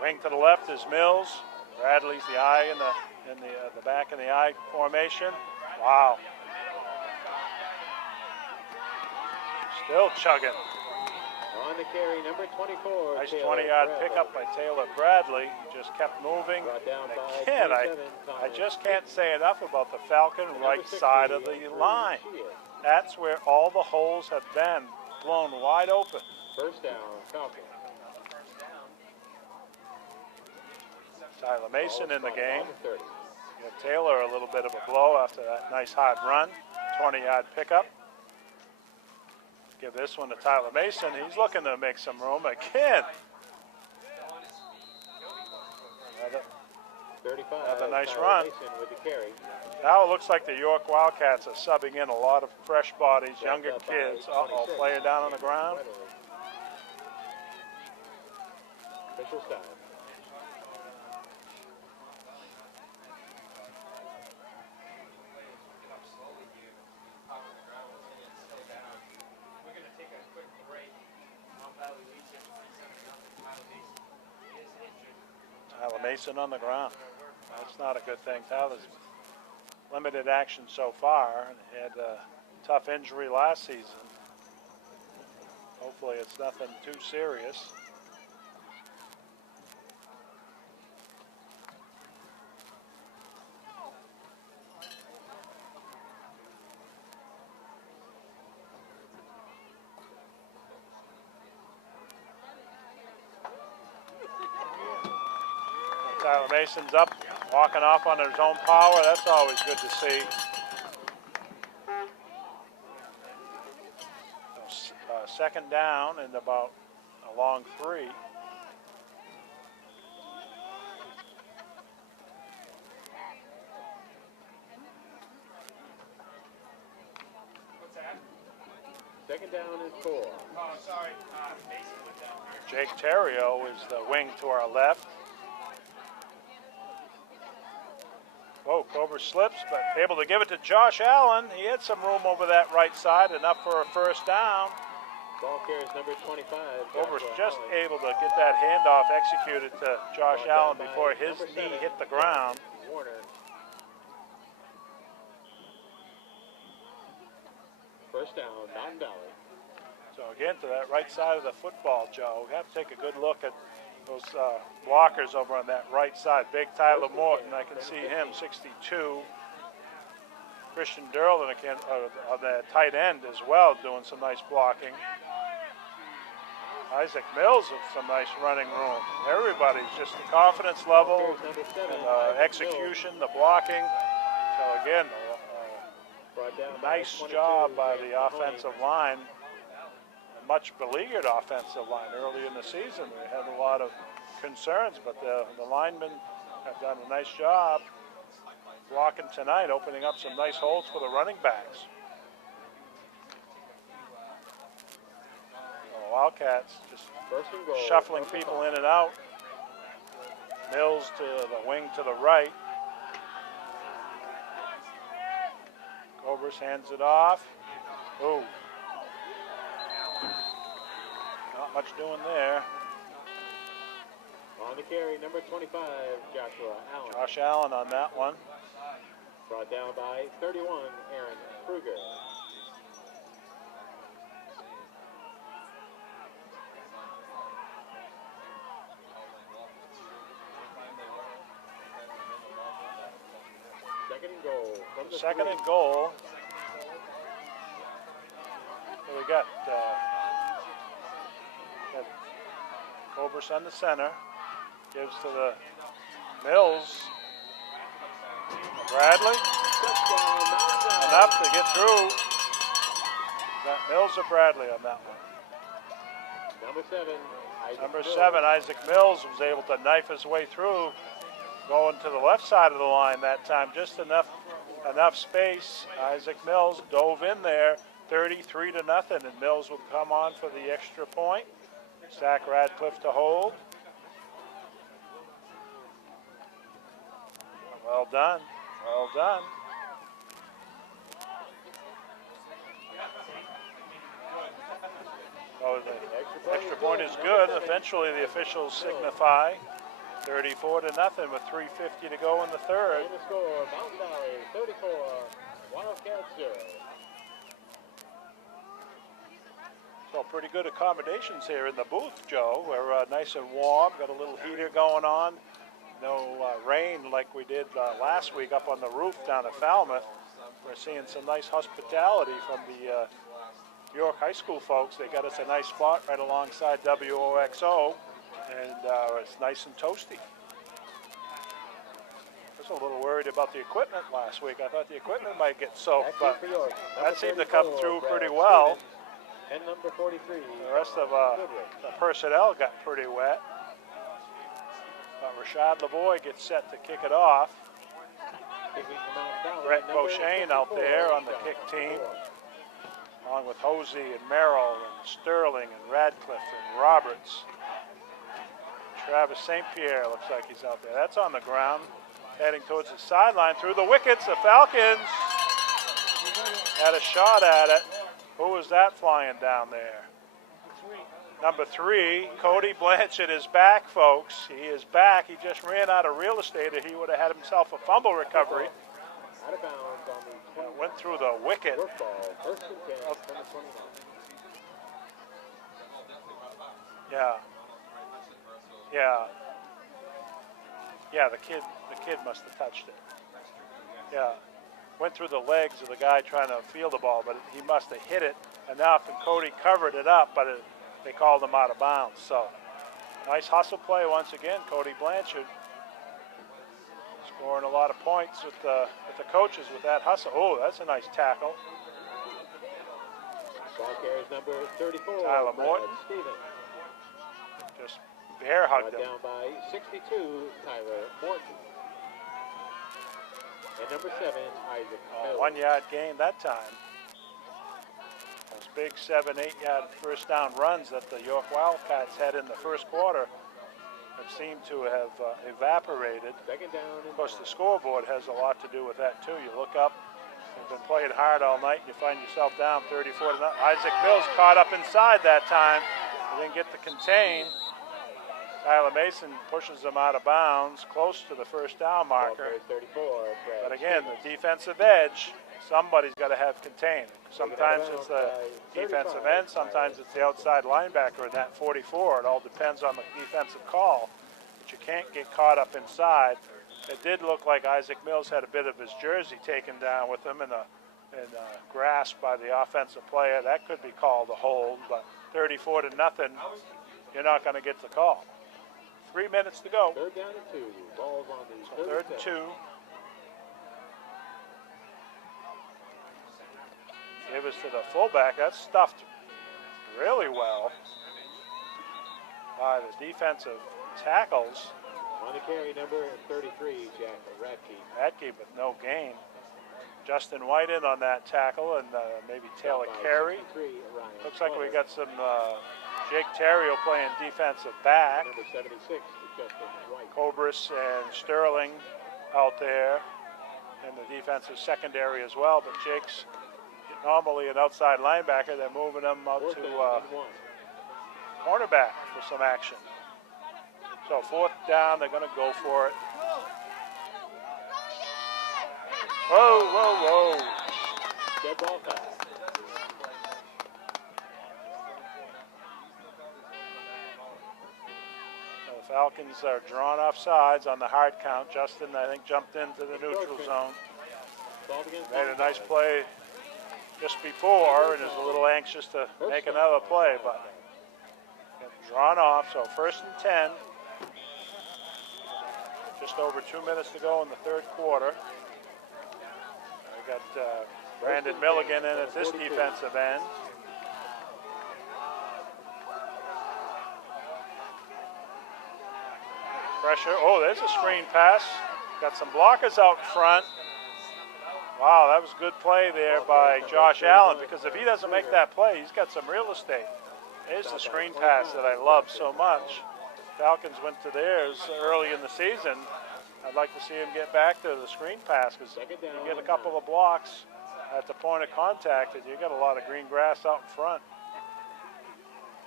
Wing to the left is Mills. Bradley's the eye in the back in the eye formation. Wow. Still chugging. On the carry, number 24. Nice 20-yard pickup by Taylor Bradley. Just kept moving. And again, I just can't say enough about the Falcon right side of the line. That's where all the holes have been blown wide open. First down, Falcon. Tyler Mason in the game. Give Taylor a little bit of a blow after that nice hard run. 20-yard pickup. Give this one to Tyler Mason. He's looking to make some room again. Another nice run. With the carry. Now it looks like the York Wildcats are subbing in a lot of fresh bodies, younger kids. Uh-oh, player down on the ground. Official time. Tyler Mason on the ground. That's not a good thing. Tyler's limited action so far. He had a tough injury last season. Hopefully it's nothing too serious. Tyler Mason's up, walking off on his own power. That's always good to see. Second down and about a long 3. Second down is 4. Oh, sorry. Mason went down here. Jake Terrio is the wing to our left. Oh, Kaubris slips, but able to give it to Josh Allen. He had some room over that right side, enough for a first down. Ball carries number 25. Kaubris just able to get that handoff executed to Josh Allen before his knee hit the ground. Warner. First down, Mountain Valley. So again, to that right side of the football, Joe, we have to take a good look at those blockers over on that right side. Big Tyler Morton, I can see him, 62. Christian Durland again on that tight end as well, doing some nice blocking. Isaac Mills with some nice running room. Everybody's just the confidence level, and, execution, the blocking. So again, nice job by the offensive line. Much beleaguered offensive line early in the season. We had a lot of concerns, but the linemen have done a nice job blocking tonight, opening up some nice holes for the running backs. The Wildcats just shuffling people in and out. Mills to the wing to the right. Kaubris hands it off. Ooh. Not much doing there. On the carry, number 25, Joshua Allen. Josh Allen on that one. Brought down by 31, Aaron Kruger. Second and goal from the Second 3. and goal. So we got Kaubris on the center. Gives to the Mills. Bradley. Enough to get through. Is that Mills or Bradley on that one? Number 7, Isaac Number Mills. 7, Isaac Mills, was able to knife his way through, going to the left side of the line that time. Just enough space. Isaac Mills dove in there, 33-0, and Mills would come on for the extra point. Zach Radcliffe to hold. Well done. Well done. Oh, the extra point is good. Eventually, the officials signify 34-0 with 3:50 to go in the third. And the score, Mountain Valley 34, Wildcats 0. So pretty good accommodations here in the booth, Joe. We're nice and warm. Got a little heater going on. No rain like we did last week up on the roof down at Falmouth. We're seeing some nice hospitality from the York High School folks. They got us a nice spot right alongside WOXO, and it's nice and toasty. I was a little worried about the equipment last week. I thought the equipment might get soaked, but that seemed to come through pretty well. And number 43. The rest of the personnel got pretty wet. But Rashad Lavoie gets set to kick it off. Brett Beauchene out there on the kick team, along with Hosey and Merrill and Sterling and Radcliffe and Roberts. Travis St. Pierre looks like he's out there. That's on the ground, heading towards the sideline through the wickets. The Falcons had a shot at it. Who was that flying down there? Number 3, Cody Blanchett is back, folks. He is back. He just ran out of real estate, or he would have had himself a fumble recovery. Out of bounds on the 20. Went through the wicket. Work ball, first and 10 from the 29. Yeah, the kid must have touched it. Yeah. Went through the legs of the guy trying to field the ball, but he must have hit it enough, and Cody covered it up, but they called him out of bounds. So, nice hustle play once again. Cody Blanchard scoring a lot of points with the coaches with that hustle. Oh, that's a nice tackle. Ball carries number 34. Tyler Morton. Stevens. Just bear hugged him. Down by 62, Tyler Morton. And number 7, Isaac Mills. 1-yard gain that time. Those big 7-8-yard first down runs that the York Wildcats had in the first quarter have seemed to have evaporated. Second down. Of course, the scoreboard has a lot to do with that too. You look up, you've been playing hard all night, and you find yourself down 34-0. Isaac Mills caught up inside that time. He didn't get to contain. Tyler Mason pushes him out of bounds, close to the first down marker. 34, but again, the defensive edge, somebody's got to have contained. Sometimes it's the defensive end, sometimes it's the outside linebacker in that 44. It all depends on the defensive call. But you can't get caught up inside. It did look like Isaac Mills had a bit of his jersey taken down with him and grasped by the offensive player. That could be called a hold, but 34-0, you're not going to get the call. 3 minutes to go. Third down and 2. Ball's on the third and 2. Give us to the fullback. That's stuffed really well by the defensive tackles. On the carry, number 33, Jack Radke. Radke with no gain. Justin White in on that tackle, and maybe Taylor Carey. Looks like we got some Jake Terrio playing defensive back. Number 76, Justin White. Kaubris and Sterling out there in the defensive secondary as well, but Jake's normally an outside linebacker. They're moving him out to cornerback for some action. So 4th down, they're going to go for it. Whoa, whoa, whoa. Dead ball pass. The Falcons are drawn off sides on the hard count. Justin, I think, jumped into the neutral zone. Made a nice play just before and is a little anxious to make another play, but got drawn off. So 1st and 10. Just over 2 minutes to go in the third quarter. We got Brandon Milligan in at this defensive end. Pressure. Oh, there's a screen pass. Got some blockers out front. Wow, that was a good play there by Josh Allen, because if he doesn't make that play, he's got some real estate. There's the screen pass that I love so much. Falcons went to theirs early in the season. I'd like to see him get back to the screen pass, because you get a couple of blocks at the point of contact and you got a lot of green grass out in front.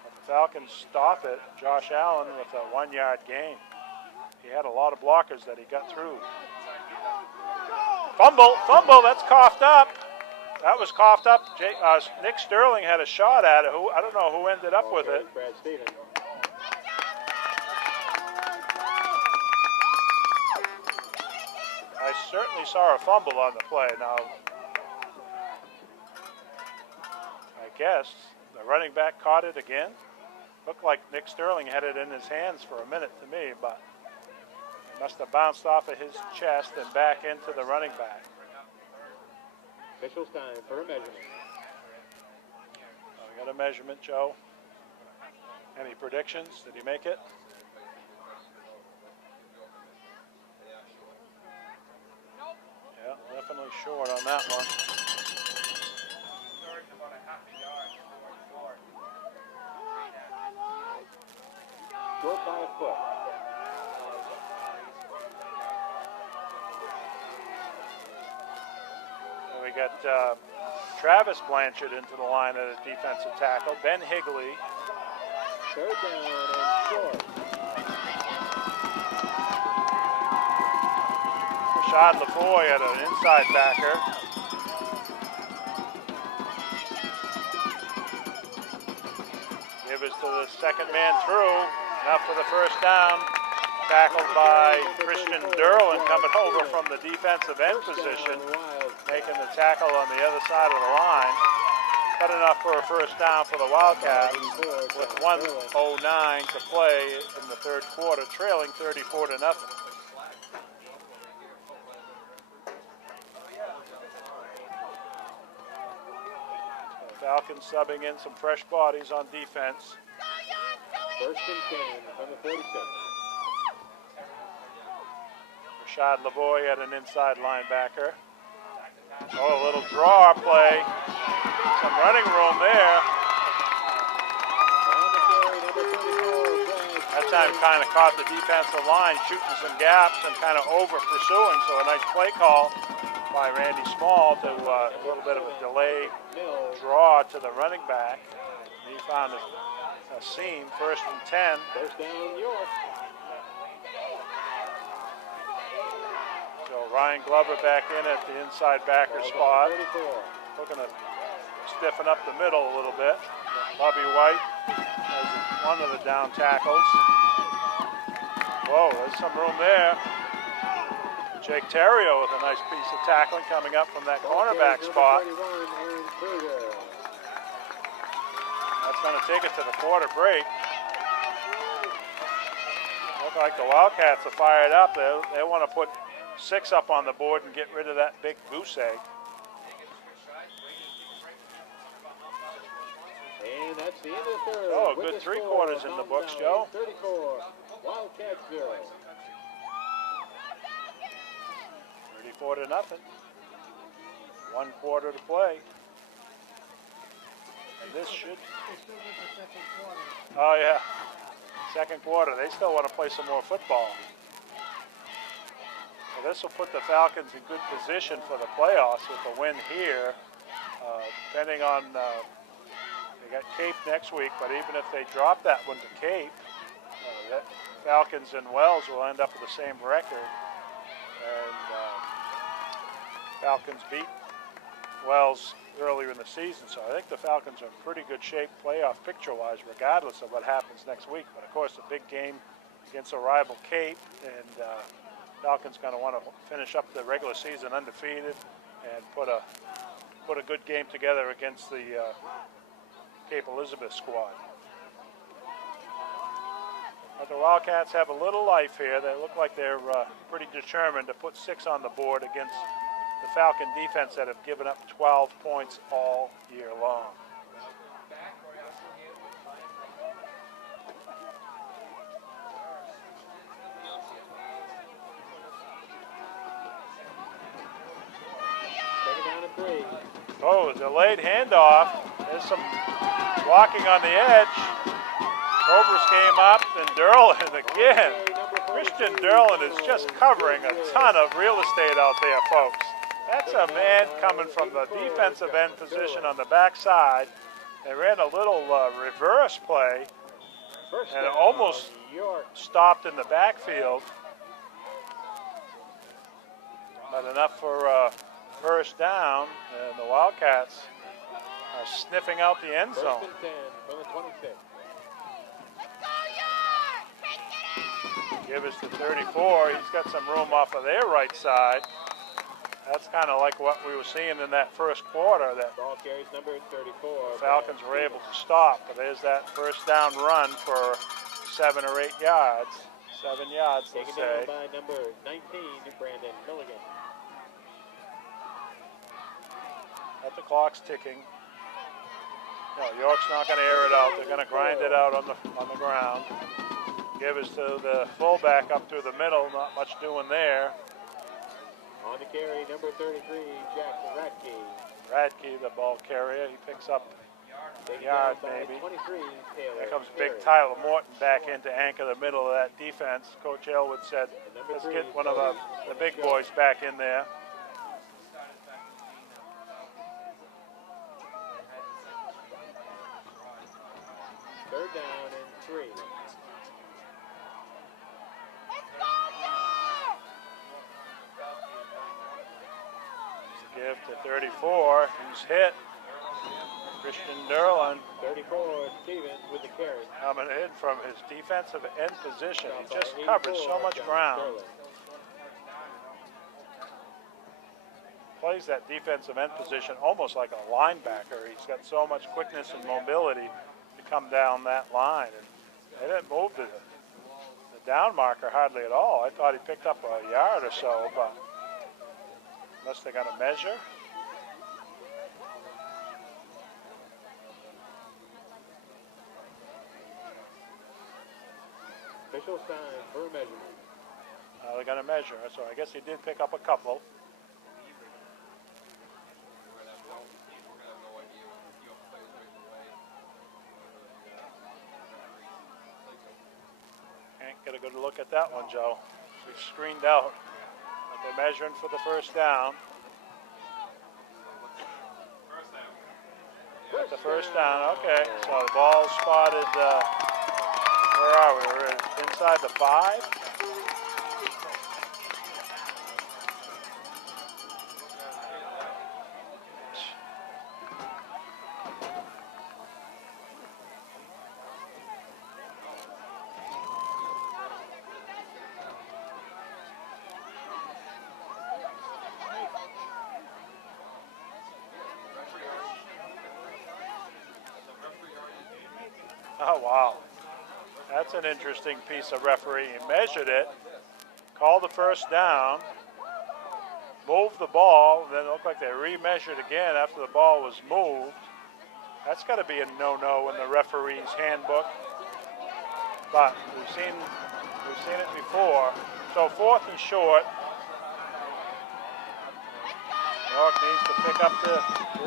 But the Falcons stop it. Josh Allen with a 1-yard gain. He had a lot of blockers that he got through. Fumble, that's coughed up. That was coughed up. Nick Sterling had a shot at it. I don't know who ended up with it. Brad Stevens. I certainly saw a fumble on the play. Now, I guess the running back caught it again. Looked like Nick Sterling had it in his hands for a minute to me, but it must have bounced off of his chest and back into the running back. Official's time for a measurement. We got a measurement, Joe. Any predictions? Did he make it? Yeah, definitely short on that one. Short by a foot. And we got Travis Blanchard into the line at a defensive tackle. Ben Higley. Third down and short. Rashad Lavoie at an inside backer. Give us to the second man through. Enough for the first down. Tackled by Christian Durland coming over from the defensive end position. Making the tackle on the other side of the line. Got enough for a first down for the Wildcats with 1:09 to play in the third quarter, trailing 34-0. Falcons subbing in some fresh bodies on defense. First and 10 from the 46. Rashad Lavoie at an inside linebacker. Oh, a little draw play. Some running room there. That time kind of caught the defensive line, shooting some gaps and kind of over pursuing. So a nice play call by Randy Small to a little bit of a delay draw to the running back. He found a seam, 1st and 10. First down, York. So Ryan Glover back in at the inside backer spot. Looking to stiffen up the middle a little bit. Bobby White as one of the down tackles. Whoa, there's some room there. Jake Terrio with a nice piece of tackling coming up from that cornerback spot. That's going to take it to the quarter break. Look like the Wildcats are fired up. They want to put 6 up on the board and get rid of that big goose egg. And that's the end of the third. Oh, a good 3 quarters in the books, Joe. 34, Wildcats 0. 34-0. 1 quarter to play. And this should... Oh, yeah. Second quarter. They still want to play some more football. So this will put the Falcons in good position for the playoffs with a win here. Depending on... they got Cape next week, but even if they drop that one to Cape, the Falcons and Wells will end up with the same record. And Falcons beat Wells earlier in the season, so I think the Falcons are in pretty good shape playoff picture-wise, regardless of what happens next week. But of course, a big game against a rival Cape, and Falcons going to want to finish up the regular season undefeated and put a good game together against the Cape Elizabeth squad. But the Wildcats have a little life here. They look like they're pretty determined to put 6 on the board against the Falcon defense that have given up 12 points all year long. Oh, delayed handoff. There's some blocking on the edge. Kaubris came up, and Durland again. Christian Durland is just covering a ton of real estate out there, folks. That's a man coming from the defensive end position on the backside. They ran a little reverse play and almost stopped in the backfield. But enough for first down, and the Wildcats are sniffing out the end zone. First and 10 from the 26. Give us the 34. He's got some room off of their right side. That's kind of like what we were seeing in that first quarter, that Ball carries number 34. Falcons were able to stop. But there's that first down run for 7 or 8 yards. 7 yards, they Taken say. down by number 19, Brandon Milligan. But the clock's ticking. No, York's not going to air it out. They're going to grind it out on the ground. Give us to the fullback up through the middle. Not much doing there. On the carry, number 33, Jackson Radke. Radke, the ball carrier. He picks up a yard, maybe. 23, Taylor. There comes big Tyler Morton back in to anchor the middle of that defense. Coach Elwood said, let's get one of the big boys back in there. Third down and 3. Give to 34, who's hit. Christian Durland. 34, Stevens with the carry. Coming in from his defensive end position. He just covers so much ground. Plays that defensive end position almost like a linebacker. He's got so much quickness and mobility to come down that line. And they didn't move the down marker hardly at all. I thought he picked up a yard or so, but unless they're going to measure. Official sign for measurement. They're going to measure, so I guess he did pick up a couple. Can't get a good look at that one, Joe. We've screened out. But they're measuring for the first down. Got the first down, okay. So the ball spotted, where are we? We're inside the 5. Oh, wow. That's an interesting piece of refereeing. He measured it, called the first down, moved the ball, and then it looked like they remeasured again after the ball was moved. That's got to be a no-no in the referee's handbook. But we've seen it before. So 4th and short. York needs to pick up the...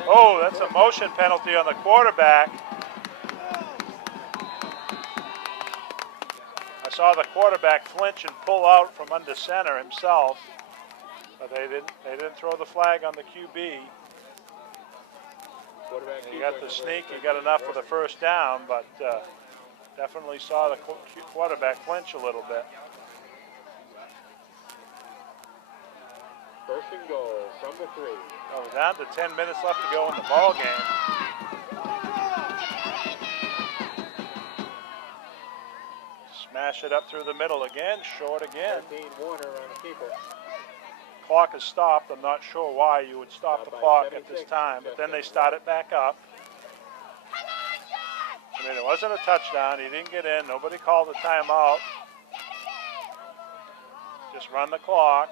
Oh, that's a motion penalty on the quarterback. I saw the quarterback flinch and pull out from under center himself, but they didn't throw the flag on the QB. He got the sneak, he got enough for the first down, but definitely saw the quarterback flinch a little bit. First and goal from the 3. Well, we're down to 10 minutes left to go in the ball game. Smash it up through the middle again, short again. 13 Warner on the keeper. Clock is stopped. I'm not sure why you would stop the clock at this time, but then they start it back up. I mean, it wasn't a touchdown. He didn't get in. Nobody called a timeout. Just run the clock.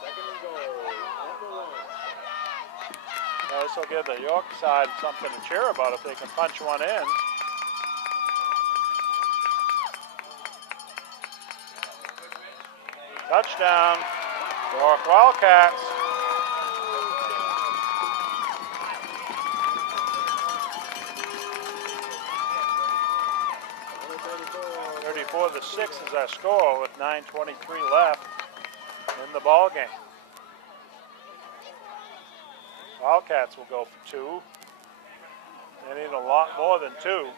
Second and goal at the 1. This will give the York side something to cheer about if they can punch one in. Touchdown, York Wildcats. The 6 is our score with 9:23 left in the ball game. Wildcats will go for 2. They need a lot more than 2.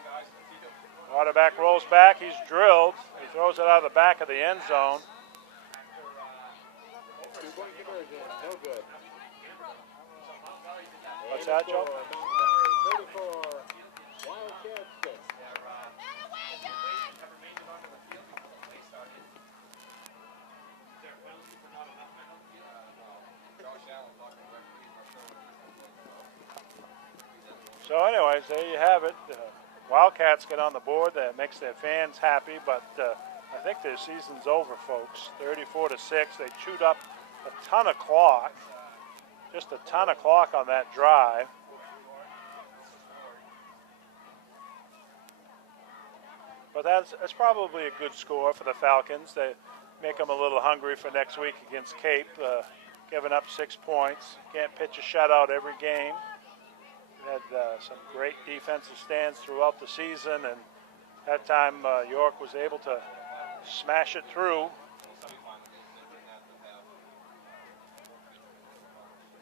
Quarterback rolls back. He's drilled. He throws it out of the back of the end zone. 2-point conversion, no good. What's that, Joe? 34, Wildcats 6. So anyways, there you have it. Wildcats get on the board. That makes their fans happy, but I think their season's over, folks. 34-6. They chewed up a ton of clock. Just a ton of clock on that drive. But that's probably a good score for the Falcons. They make them a little hungry for next week against Cape, giving up 6 points. Can't pitch a shutout every game. Had some great defensive stands throughout the season, and that time York was able to smash it through.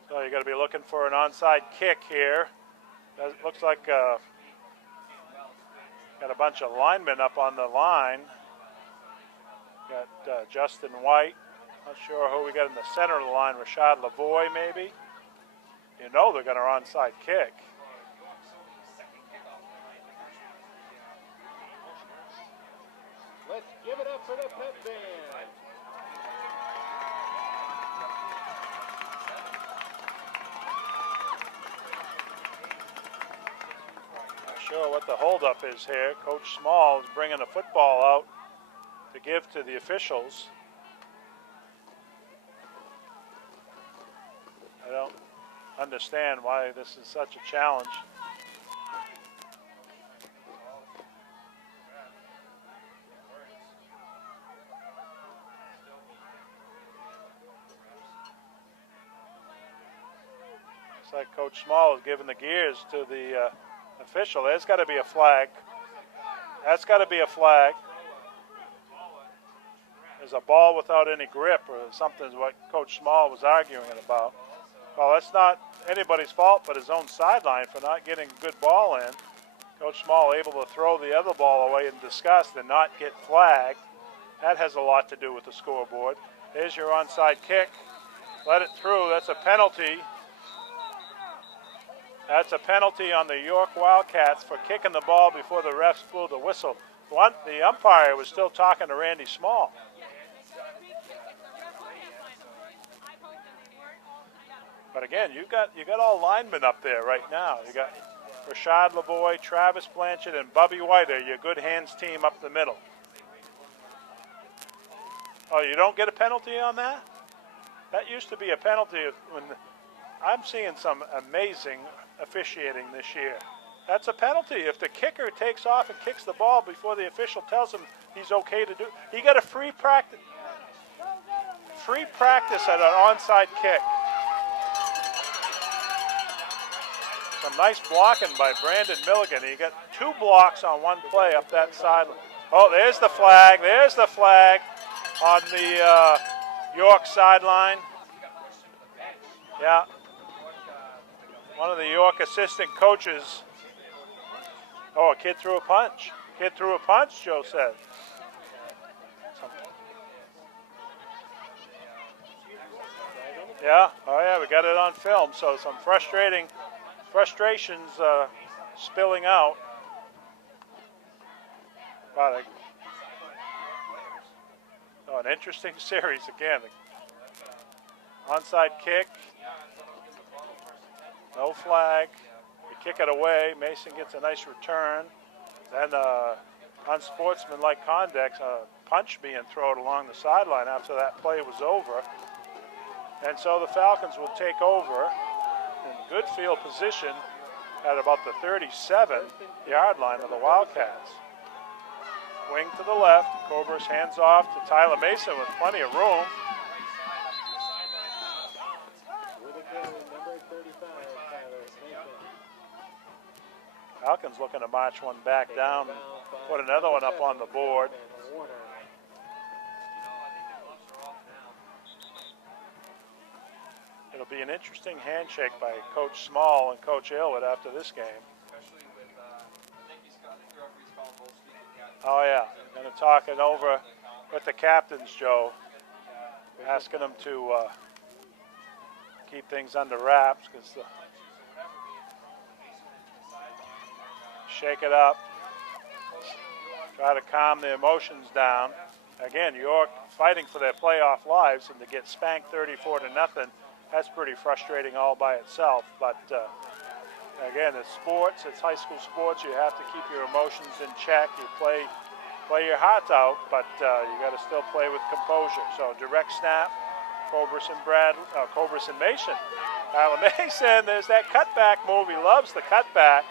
So you got to be looking for an onside kick here. It looks like got a bunch of linemen up on the line. Got Justin White. Not sure who we got in the center of the line. Rashad Lavoie, maybe. You know they're going to onside kick. Let's give it up for the pep band. Not sure what the holdup is here. Coach Small is bringing a football out to give to the officials. I don't understand why this is such a challenge. Looks like Coach Small is giving the gears to the official. There's got to be a flag. That's got to be a flag. There's a ball without any grip or something is what Coach Small was arguing about. Well, that's not anybody's fault but his own sideline for not getting a good ball in. Coach Small able to throw the other ball away in disgust and not get flagged. That has a lot to do with the scoreboard. There's your onside kick. Let it through. That's a penalty. That's a penalty on the York Wildcats for kicking the ball before the refs blew the whistle. The umpire was still talking to Randy Small. But again, you got all linemen up there right now. You got Rashad Lavoie, Travis Blanchard, and Bubby White are your good hands team up the middle. Oh, you don't get a penalty on that? That used to be a penalty when I'm seeing some amazing officiating this year. That's a penalty. If the kicker takes off and kicks the ball before the official tells him he's okay to do, he got a free practice at an onside kick. Some nice blocking by Brandon Milligan. He got 2 blocks on one play up that sideline. Oh, there's the flag. There's the flag on the York sideline. Yeah. One of the York assistant coaches Oh, a kid threw a punch. Kid threw a punch, Joe said. Yeah, oh yeah, we got it on film. So some frustrations spilling out. Wow, an interesting series again. Onside kick, no flag. We kick it away. Mason gets a nice return. Then unsportsmanlike conduct, a punch being thrown along the sideline after that play was over. And so the Falcons will take over in good field position at about the 37-yard line of the Wildcats. Wing to the left. Kaubris hands off to Tyler Mason with plenty of room. Falcons looking to march one back down, put another one up on the board. It'll be an interesting handshake by Coach Small and Coach Aylward after this game. Oh yeah, going to talk it over with the captains, Joe, asking them to keep things under wraps because shake it up, try to calm the emotions down. Again, York fighting for their playoff lives, and to get spanked 34-0, that's pretty frustrating all by itself. But again, it's sports, it's high school sports. You have to keep your emotions in check. You play your heart out, but you got to still play with composure. So direct snap, Kaubris and Mason. Tyler Mason, there's that cutback move. He loves the cutback.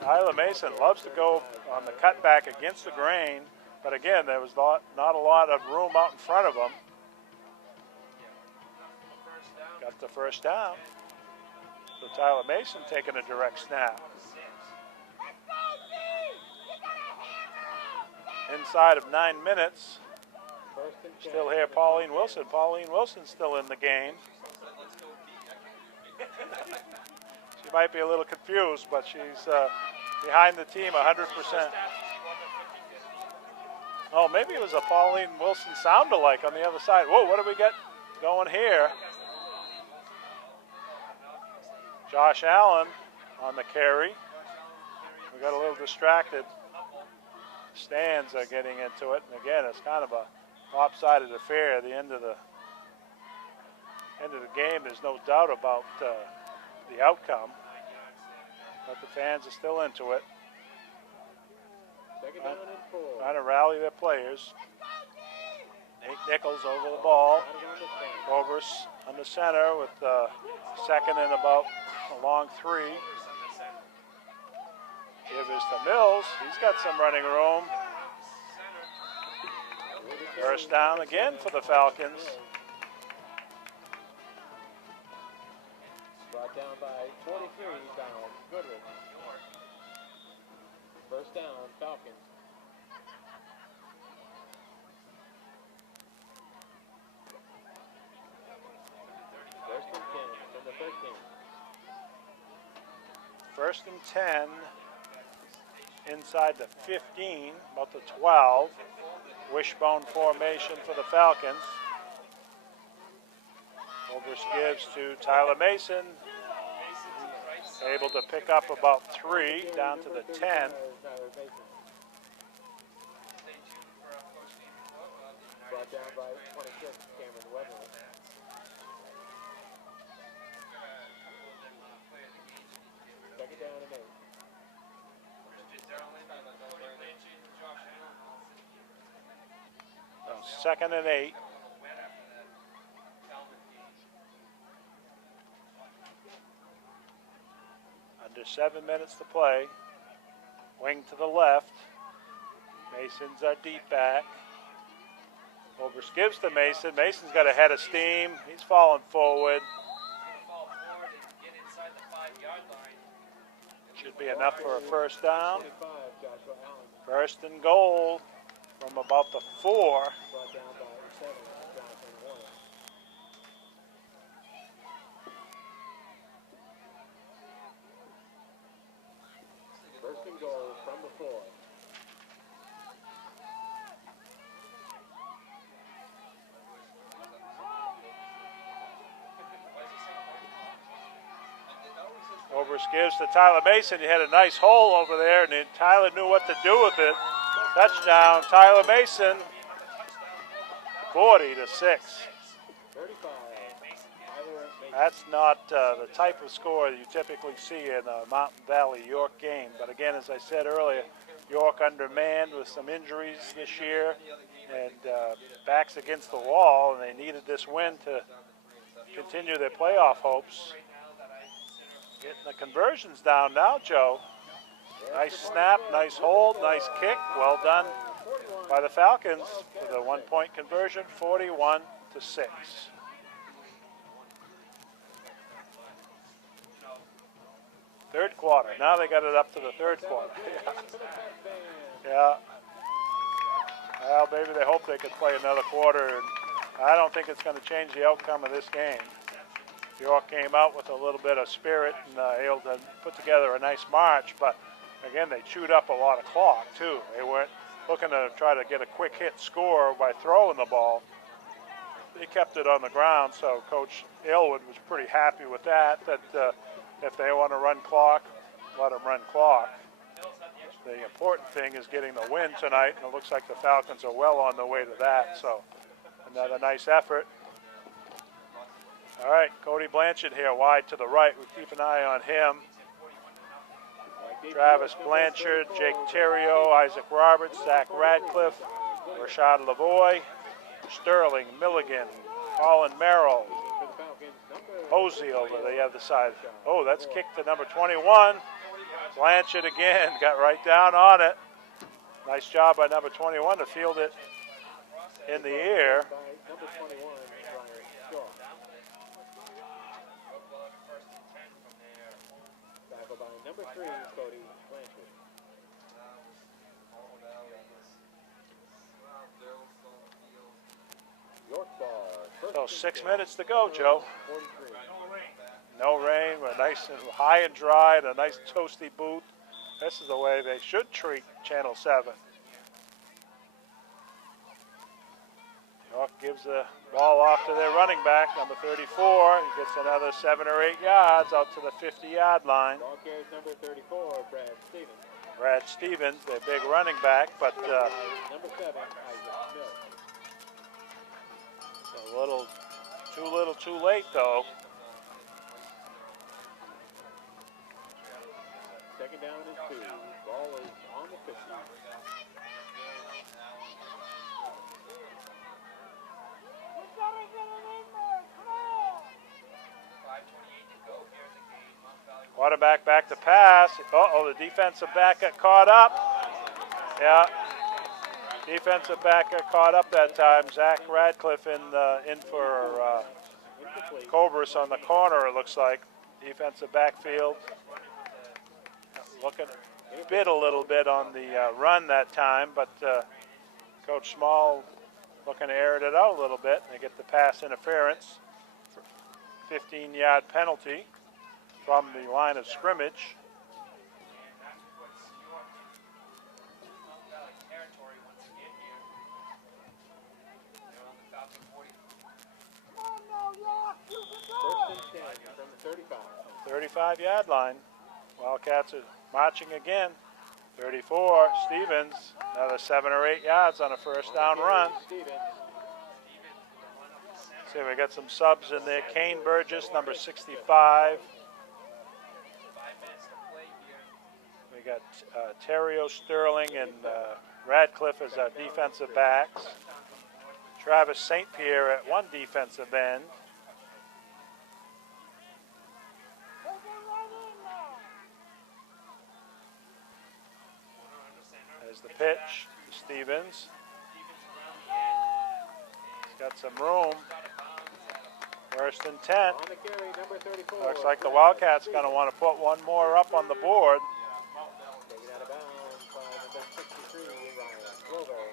Tyler Mason loves to go on the cutback against the grain, but again, there was not a lot of room out in front of him. Got the first down. So Tyler Mason taking a direct snap. Inside of 9 minutes. Still here, Pauline Wilson. Pauline Wilson's still in the game. She might be a little confused, but she's behind the team 100%. Oh, maybe it was a Pauline Wilson sound-alike on the other side. Whoa, what do we got going here? Josh Allen on the carry. We got a little distracted. Stands are getting into it, and again, it's kind of a lopsided affair at the end of the game. There's no doubt about the outcome, but the fans are still into it. Trying to rally their players. Nate Nichols over the ball. Kaubris on the center with second and about a long 3. Give this to Mills. He's got some running room. First down again for the Falcons. Brought down by 23, Donald Goodrich. First down, Falcons. First and 10 from the 13. First and 10 inside the 15, about the 12. Wishbone formation for the Falcons. Kaubris gives to Tyler Mason. Able to pick up about 3 down to the 10. Brought down by 26, Cameron Weather. Second down and 8. Second and 8. Under 7 minutes to play. Wing to the left. Mason's our deep back. Kaubris gives to Mason. Mason's got a head of steam. He's falling forward. Should be enough for a first down. First and goal from about the 4. Kaubris gives to Tyler Mason. He had a nice hole over there, and then Tyler knew what to do with it. Touchdown, Tyler Mason, 40-6. That's not the type of score you typically see in a Mountain Valley York game. But again, as I said earlier, York undermanned with some injuries this year and backs against the wall, and they needed this win to continue their playoff hopes. Getting the conversions down now, Joe. Nice snap, nice hold, nice kick. Well done by the Falcons with a 1-point conversion, 41-6. Third quarter. Now they got it up to the third quarter. Yeah. Well, maybe they hope they could play another quarter. And I don't think it's going to change the outcome of this game. York came out with a little bit of spirit and able to put together a nice march. But, again, they chewed up a lot of clock, too. They weren't looking to try to get a quick hit score by throwing the ball. They kept it on the ground, so Coach Aylward was pretty happy with that, if they want to run clock, let them run clock. The important thing is getting the win tonight, and it looks like the Falcons are well on their way to that, so another nice effort. All right, Cody Blanchard here wide to the right. We keep an eye on him. Travis Blanchard, Jake Terrio, Isaac Roberts, Zach Radcliffe, Rashad Lavoie, Sterling, Milligan, Colin Merrill, Posey over the other side. Oh, that's kicked to number 21. Blanchard again, got right down on it. Nice job by number 21 to field it in the air. Number 3, Cody Blanchard. York ball. So 6 minutes to go, Joe. No rain, but nice and high and dry, and a nice toasty booth. This is the way they should treat Channel 7. York gives the ball off to their running back, number 34. He gets another 7 or 8 yards out to the 50-yard line. Ball carries number 34, Brad Stevens. Brad Stevens, their big running back, but number 7, Isaac Mills. a little too late, though. Second down and 2. Ball is on the 50. Quarterback back to pass. Uh-oh, the defensive back got caught up. Yeah. Defensive back got caught up that time. Zach Radcliffe in for Kaubris on the corner, it looks like. Defensive backfield. Looking bit a little bit on the run that time, but Coach Small looking to air it out a little bit. They get the pass interference. 15-yard penalty from the line of scrimmage. First and 10 from the 35. 35-yard line. Wildcats are marching again. 34, Stevens, another 7 or 8 yards on a first down run. See, we got some subs in there. Kane Burgess, number 65. We got Terrio, Sterling, and Radcliffe as our defensive backs. Travis St. Pierre at one defensive end. There's the pitch to Stevens. He's got some room. First and 10. On the carry, number 34. Looks like the Wildcats going to want to put one more up on the board. Taken out of bounds by number 63, Ryan Glover.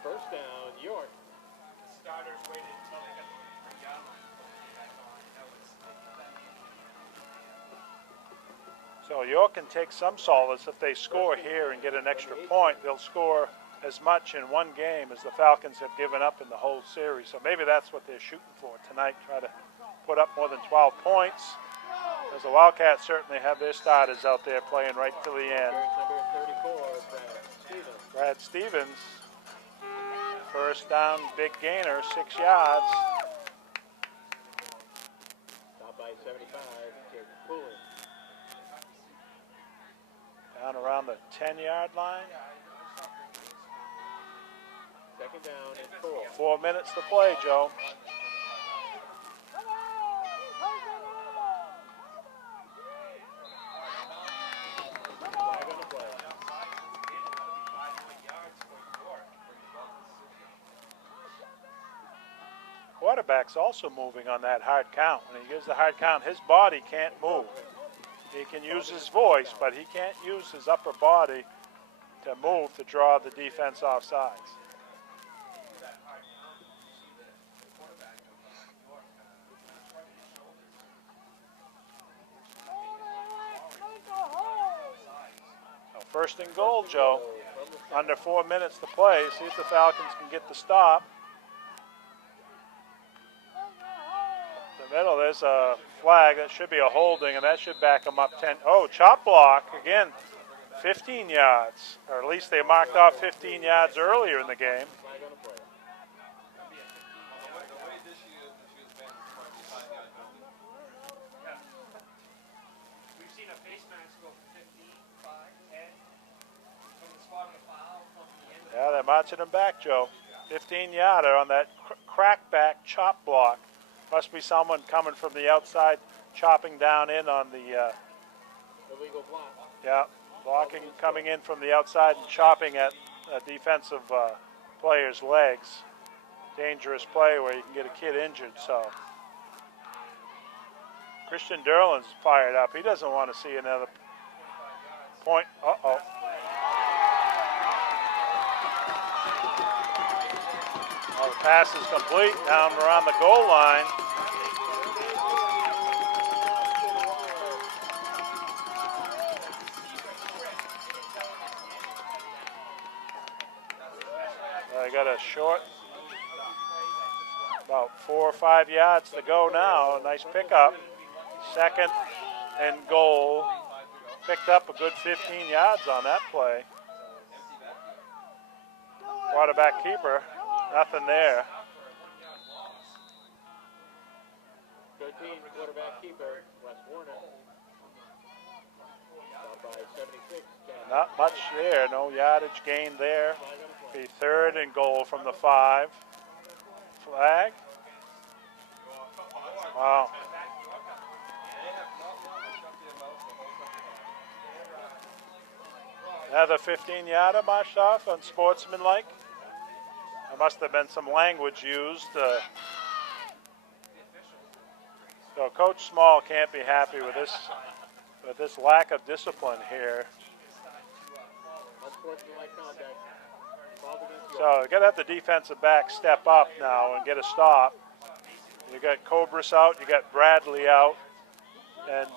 First down, York. The starters waited until they got the 3-yard line to put it back on. That was So York can take some solace if they score here and get an extra point. They'll score as much in one game as the Falcons have given up in the whole series. So maybe that's what they're shooting for tonight, try to put up more than 12 points, as the Wildcats certainly have their starters out there playing right till the end. Number 34, Brad Stevens. Brad Stevens, first down, big gainer, 6 yards. Stop by 75, Jason Poole. Down around the 10-yard line. Second down and 4. 4 minutes to play, Joe. Flag on the play. Quarterback's also moving on that hard count. When he gives the hard count, his body can't move. He can use his voice, but he can't use his upper body to move to draw the defense off sides. So first and goal, Joe. Under 4 minutes to play. See if the Falcons can get the stop. In the middle, there's a flag. That should be a holding, and that should back them up 10. Oh, chop block again. 15 yards, or at least they marked off 15 yards earlier in the game. Flag on the play. We've seen a face mask go 15, 5, 10, from the spot of the foul, from the end of Yeah, they're marching them back, Joe. 15-yarder on that crackback chop block. Must be someone coming from the outside, chopping down in on the, Illegal block. yeah, blocking, coming in from the outside and chopping at a defensive player's legs. Dangerous play where you can get a kid injured, so. Christian Durland's fired up. He doesn't want to see another point. Uh-oh. Well, the pass is complete down around the goal line. I got a short, about 4 or 5 yards to go now. Nice pickup. Second and goal. Picked up a good 15 yards on that play. Quarterback keeper, nothing there. 13, quarterback keeper, Wes Warner. Stop by 76, Cam. Not much there, no yardage gain there. Be third and goal from the 5. Flag. Wow. Another 15-yarder marched off unsportsmanlike. There must have been some language used. So Coach Small can't be happy with this lack of discipline here. Unsportsmanlike conduct. Called against So you got to have the defensive back step up now and get a stop. You got Kaubris out, you got Bradley out, and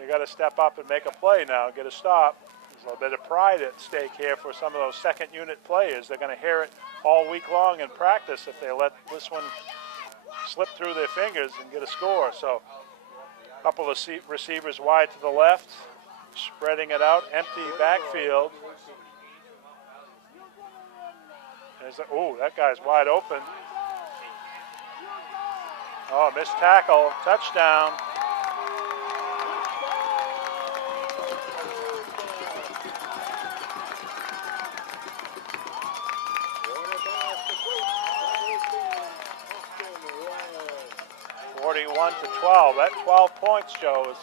you got to step up and make a play now, get a stop. There's a little bit of pride at stake here for some of those second unit players. They're going to hear it all week long in practice if they let this one slip through their fingers and get a score. So a couple of receivers wide to the left, spreading it out, empty backfield. Oh, that guy's wide open. Oh, missed tackle, touchdown. To 12. That 12 points, Joe,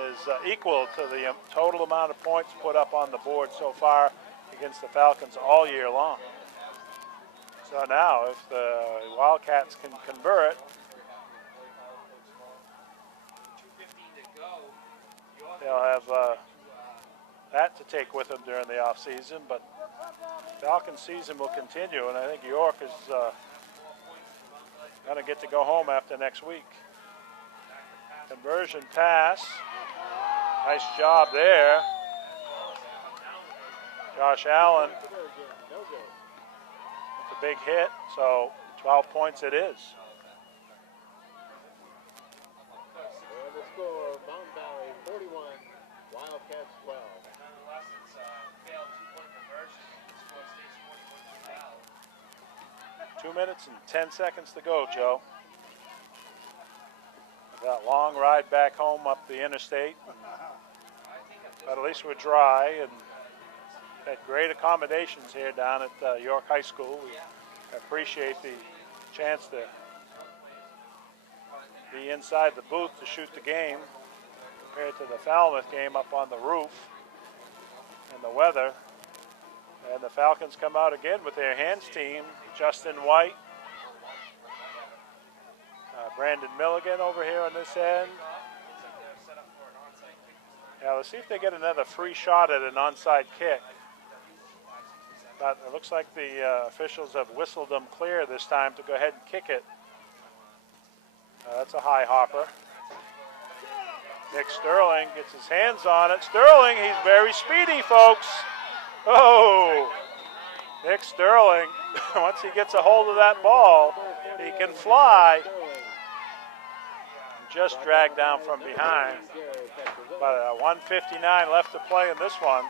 is equal to the total amount of points put up on the board so far against the Falcons all year long. So now, if the Wildcats can convert, they'll have that to take with them during the offseason. But Falcons season will continue, and I think York is going to get to go home after next week. Conversion pass. Nice job there. Josh Allen. It's a big hit, so 12 points it is. 2 minutes and 10 seconds to go, Joe. That long ride back home up the interstate. But at least we're dry and had great accommodations here down at York High School. We appreciate the chance to be inside the booth to shoot the game compared to the Falmouth game up on the roof and the weather. And the Falcons come out again with their hands team. Justin White, Brandon Milligan over here on this end. Yeah, let's see if they get another free shot at an onside kick. But it looks like the officials have whistled them clear this time to go ahead and kick it. That's a high hopper. Nick Sterling gets his hands on it. Sterling, he's very speedy, folks. Oh, Nick Sterling, once he gets a hold of that ball, he can fly. Just dragged down from behind. But 1:59 left to play in this one.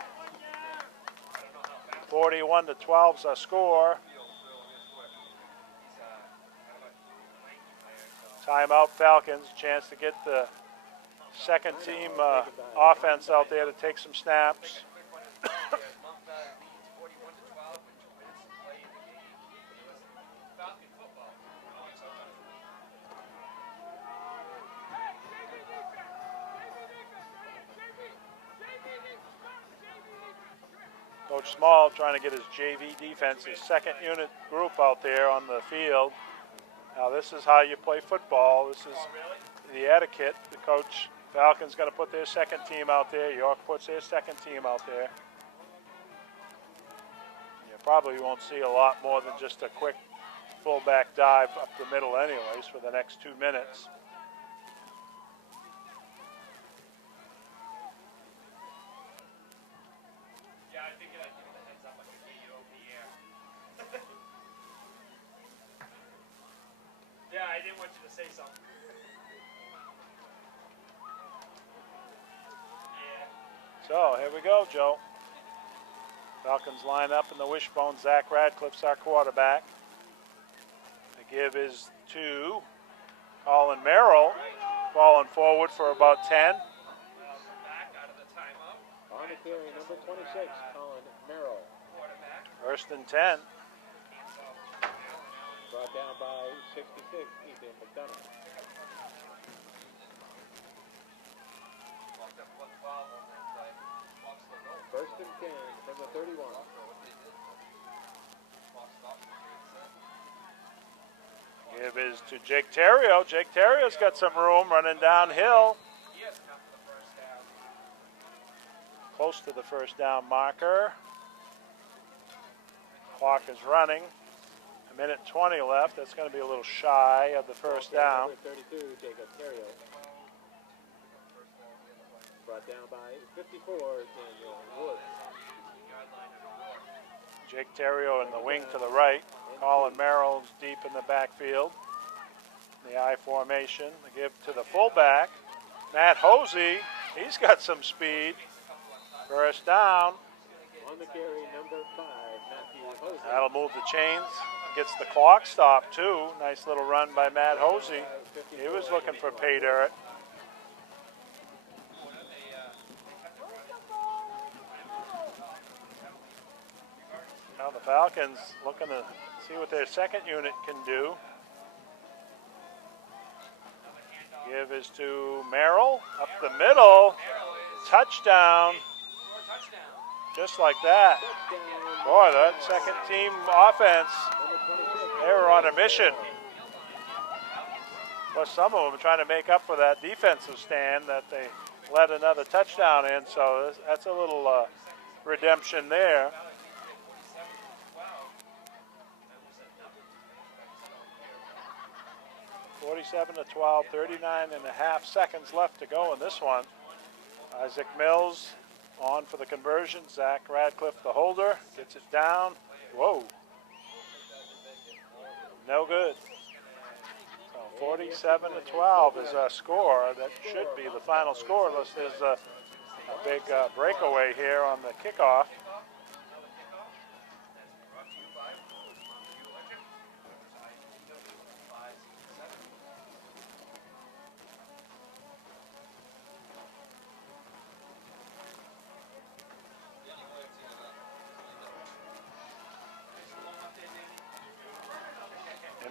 41-12's our score. Timeout Falcons, chance to get the second team offense out there to take some snaps. Coach Small trying to get his JV defense, his second unit group out there on the field. Now this is how you play football. This is the etiquette. The coach, Falcons going to put their second team out there. York puts their second team out there. You probably won't see a lot more than just a quick fullback dive up the middle anyways for the next 2 minutes. I didn't want you to say something. Yeah. So here we go, Joe. Falcons line up in the wishbone. Zach Radcliffe's our quarterback. The give is to Colin Merrill, falling forward for about 10. Back out of the timeout. On the carry, number 26, Colin Merrill. Quarterback. First and 10. Brought down by 66, Ethan McDonough. First and 10 from the 31. Give is to Jake Terrio. Jake Terrio's got some room running downhill. Close to the first down marker. Clock is running. 1:20 left. That's going to be a little shy of the first down. 32, Jacob Terrio. Brought down by 54, Daniel Woods. Jake Terrio in the wing to the right. Colin Merrill's deep in the backfield. The I formation. The give to the fullback. Matt Hosey. He's got some speed. First down. On the carry, number 5, Matthew Hosey. That'll move the chains. Gets the clock stopped too. Nice little run by Matt Hosey. He was looking for pay dirt. Now the Falcons looking to see what their second unit can do. Give is to Merrill. Up the middle. Touchdown. Just like that. Boy, that second team offense, they were on a mission. Well, some of them trying to make up for that defensive stand that they let another touchdown in, so that's a little redemption there. (47-12), 39.5 seconds left to go in this one. Isaac Mills on for the conversion. Zach Radcliffe, the holder, gets it down. Whoa. No good. So 47-12 is our score. That should be the final score unless there's a big breakaway here on the kickoff.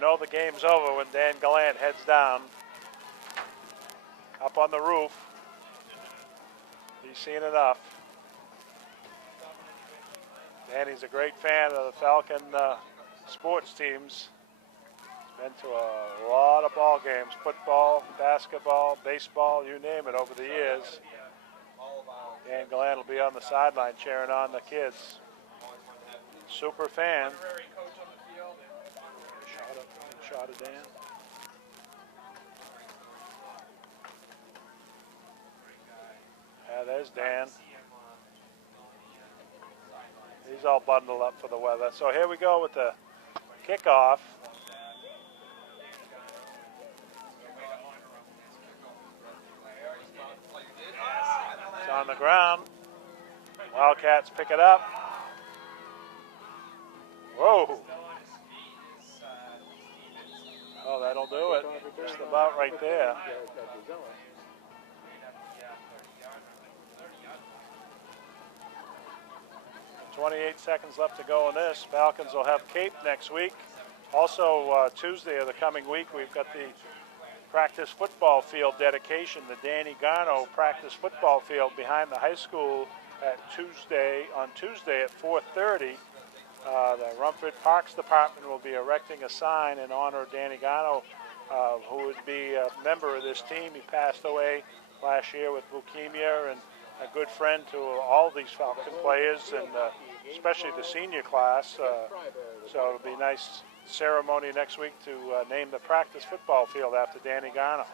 know the game's over when Dan Gallant heads down up on the roof. He's seen enough. Danny's a great fan of the Falcon sports teams. Been to a lot of ball games, football, basketball, baseball, you name it, over the years. Dan Gallant will be on the sideline cheering on the kids. Super fan. Shot of Dan. Yeah, there's Dan. He's all bundled up for the weather. So here we go with the kickoff. It's on the ground. Wildcats pick it up. Whoa. Oh, that'll do it. Just about right there. 28 seconds left to go in this. Falcons will have Cape next week. Also, Tuesday of the coming week, we've got the practice football field dedication, the Danny Garno practice football field behind the high school on Tuesday at 4:30. The Rumford Parks Department will be erecting a sign in honor of Danny Garno, who would be a member of this team. He passed away last year with leukemia, and a good friend to all these Falcon players, and especially the senior class. So it'll be a nice ceremony next week to name the practice football field after Danny Garno.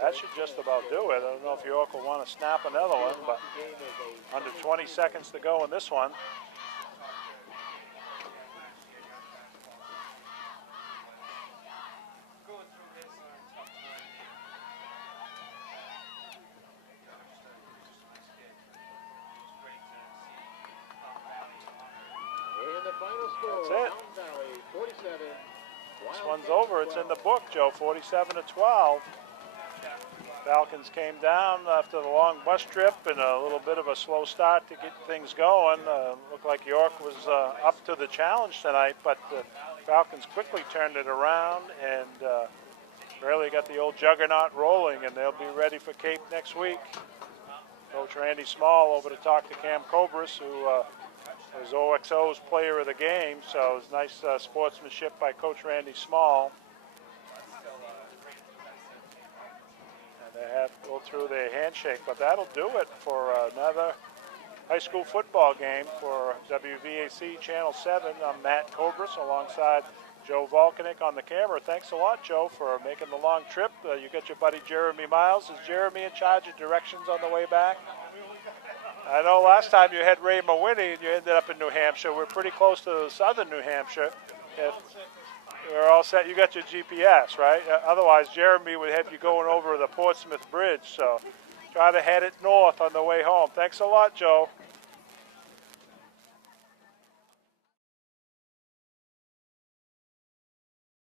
That should just about do it. I don't know if York will want to snap another one, but under 20 seconds to go in this one. That's it. This one's over. It's in the book, Joe. 47-12. Falcons came down after the long bus trip and a little bit of a slow start to get things going. Looked like York was up to the challenge tonight, but the Falcons quickly turned it around and really got the old juggernaut rolling, and they'll be ready for Cape next week. Coach Randy Small over to talk to Cam Kaubris, who was OXO's player of the game, so it was nice sportsmanship by Coach Randy Small. And they have to go through their handshake, but that'll do it for another high school football game for WVAC Channel 7. I'm Matt Kaubris alongside Joe Volkanik on the camera. Thanks a lot, Joe, for making the long trip. You got your buddy Jeremy Miles. Is Jeremy in charge of directions on the way back? I know last time you had Ray Mawhinney and you ended up in New Hampshire. We're pretty close to southern New Hampshire. We're all set. You got your GPS, right? Otherwise, Jeremy would have you going over the Portsmouth Bridge. So try to head it north on the way home. Thanks a lot, Joe.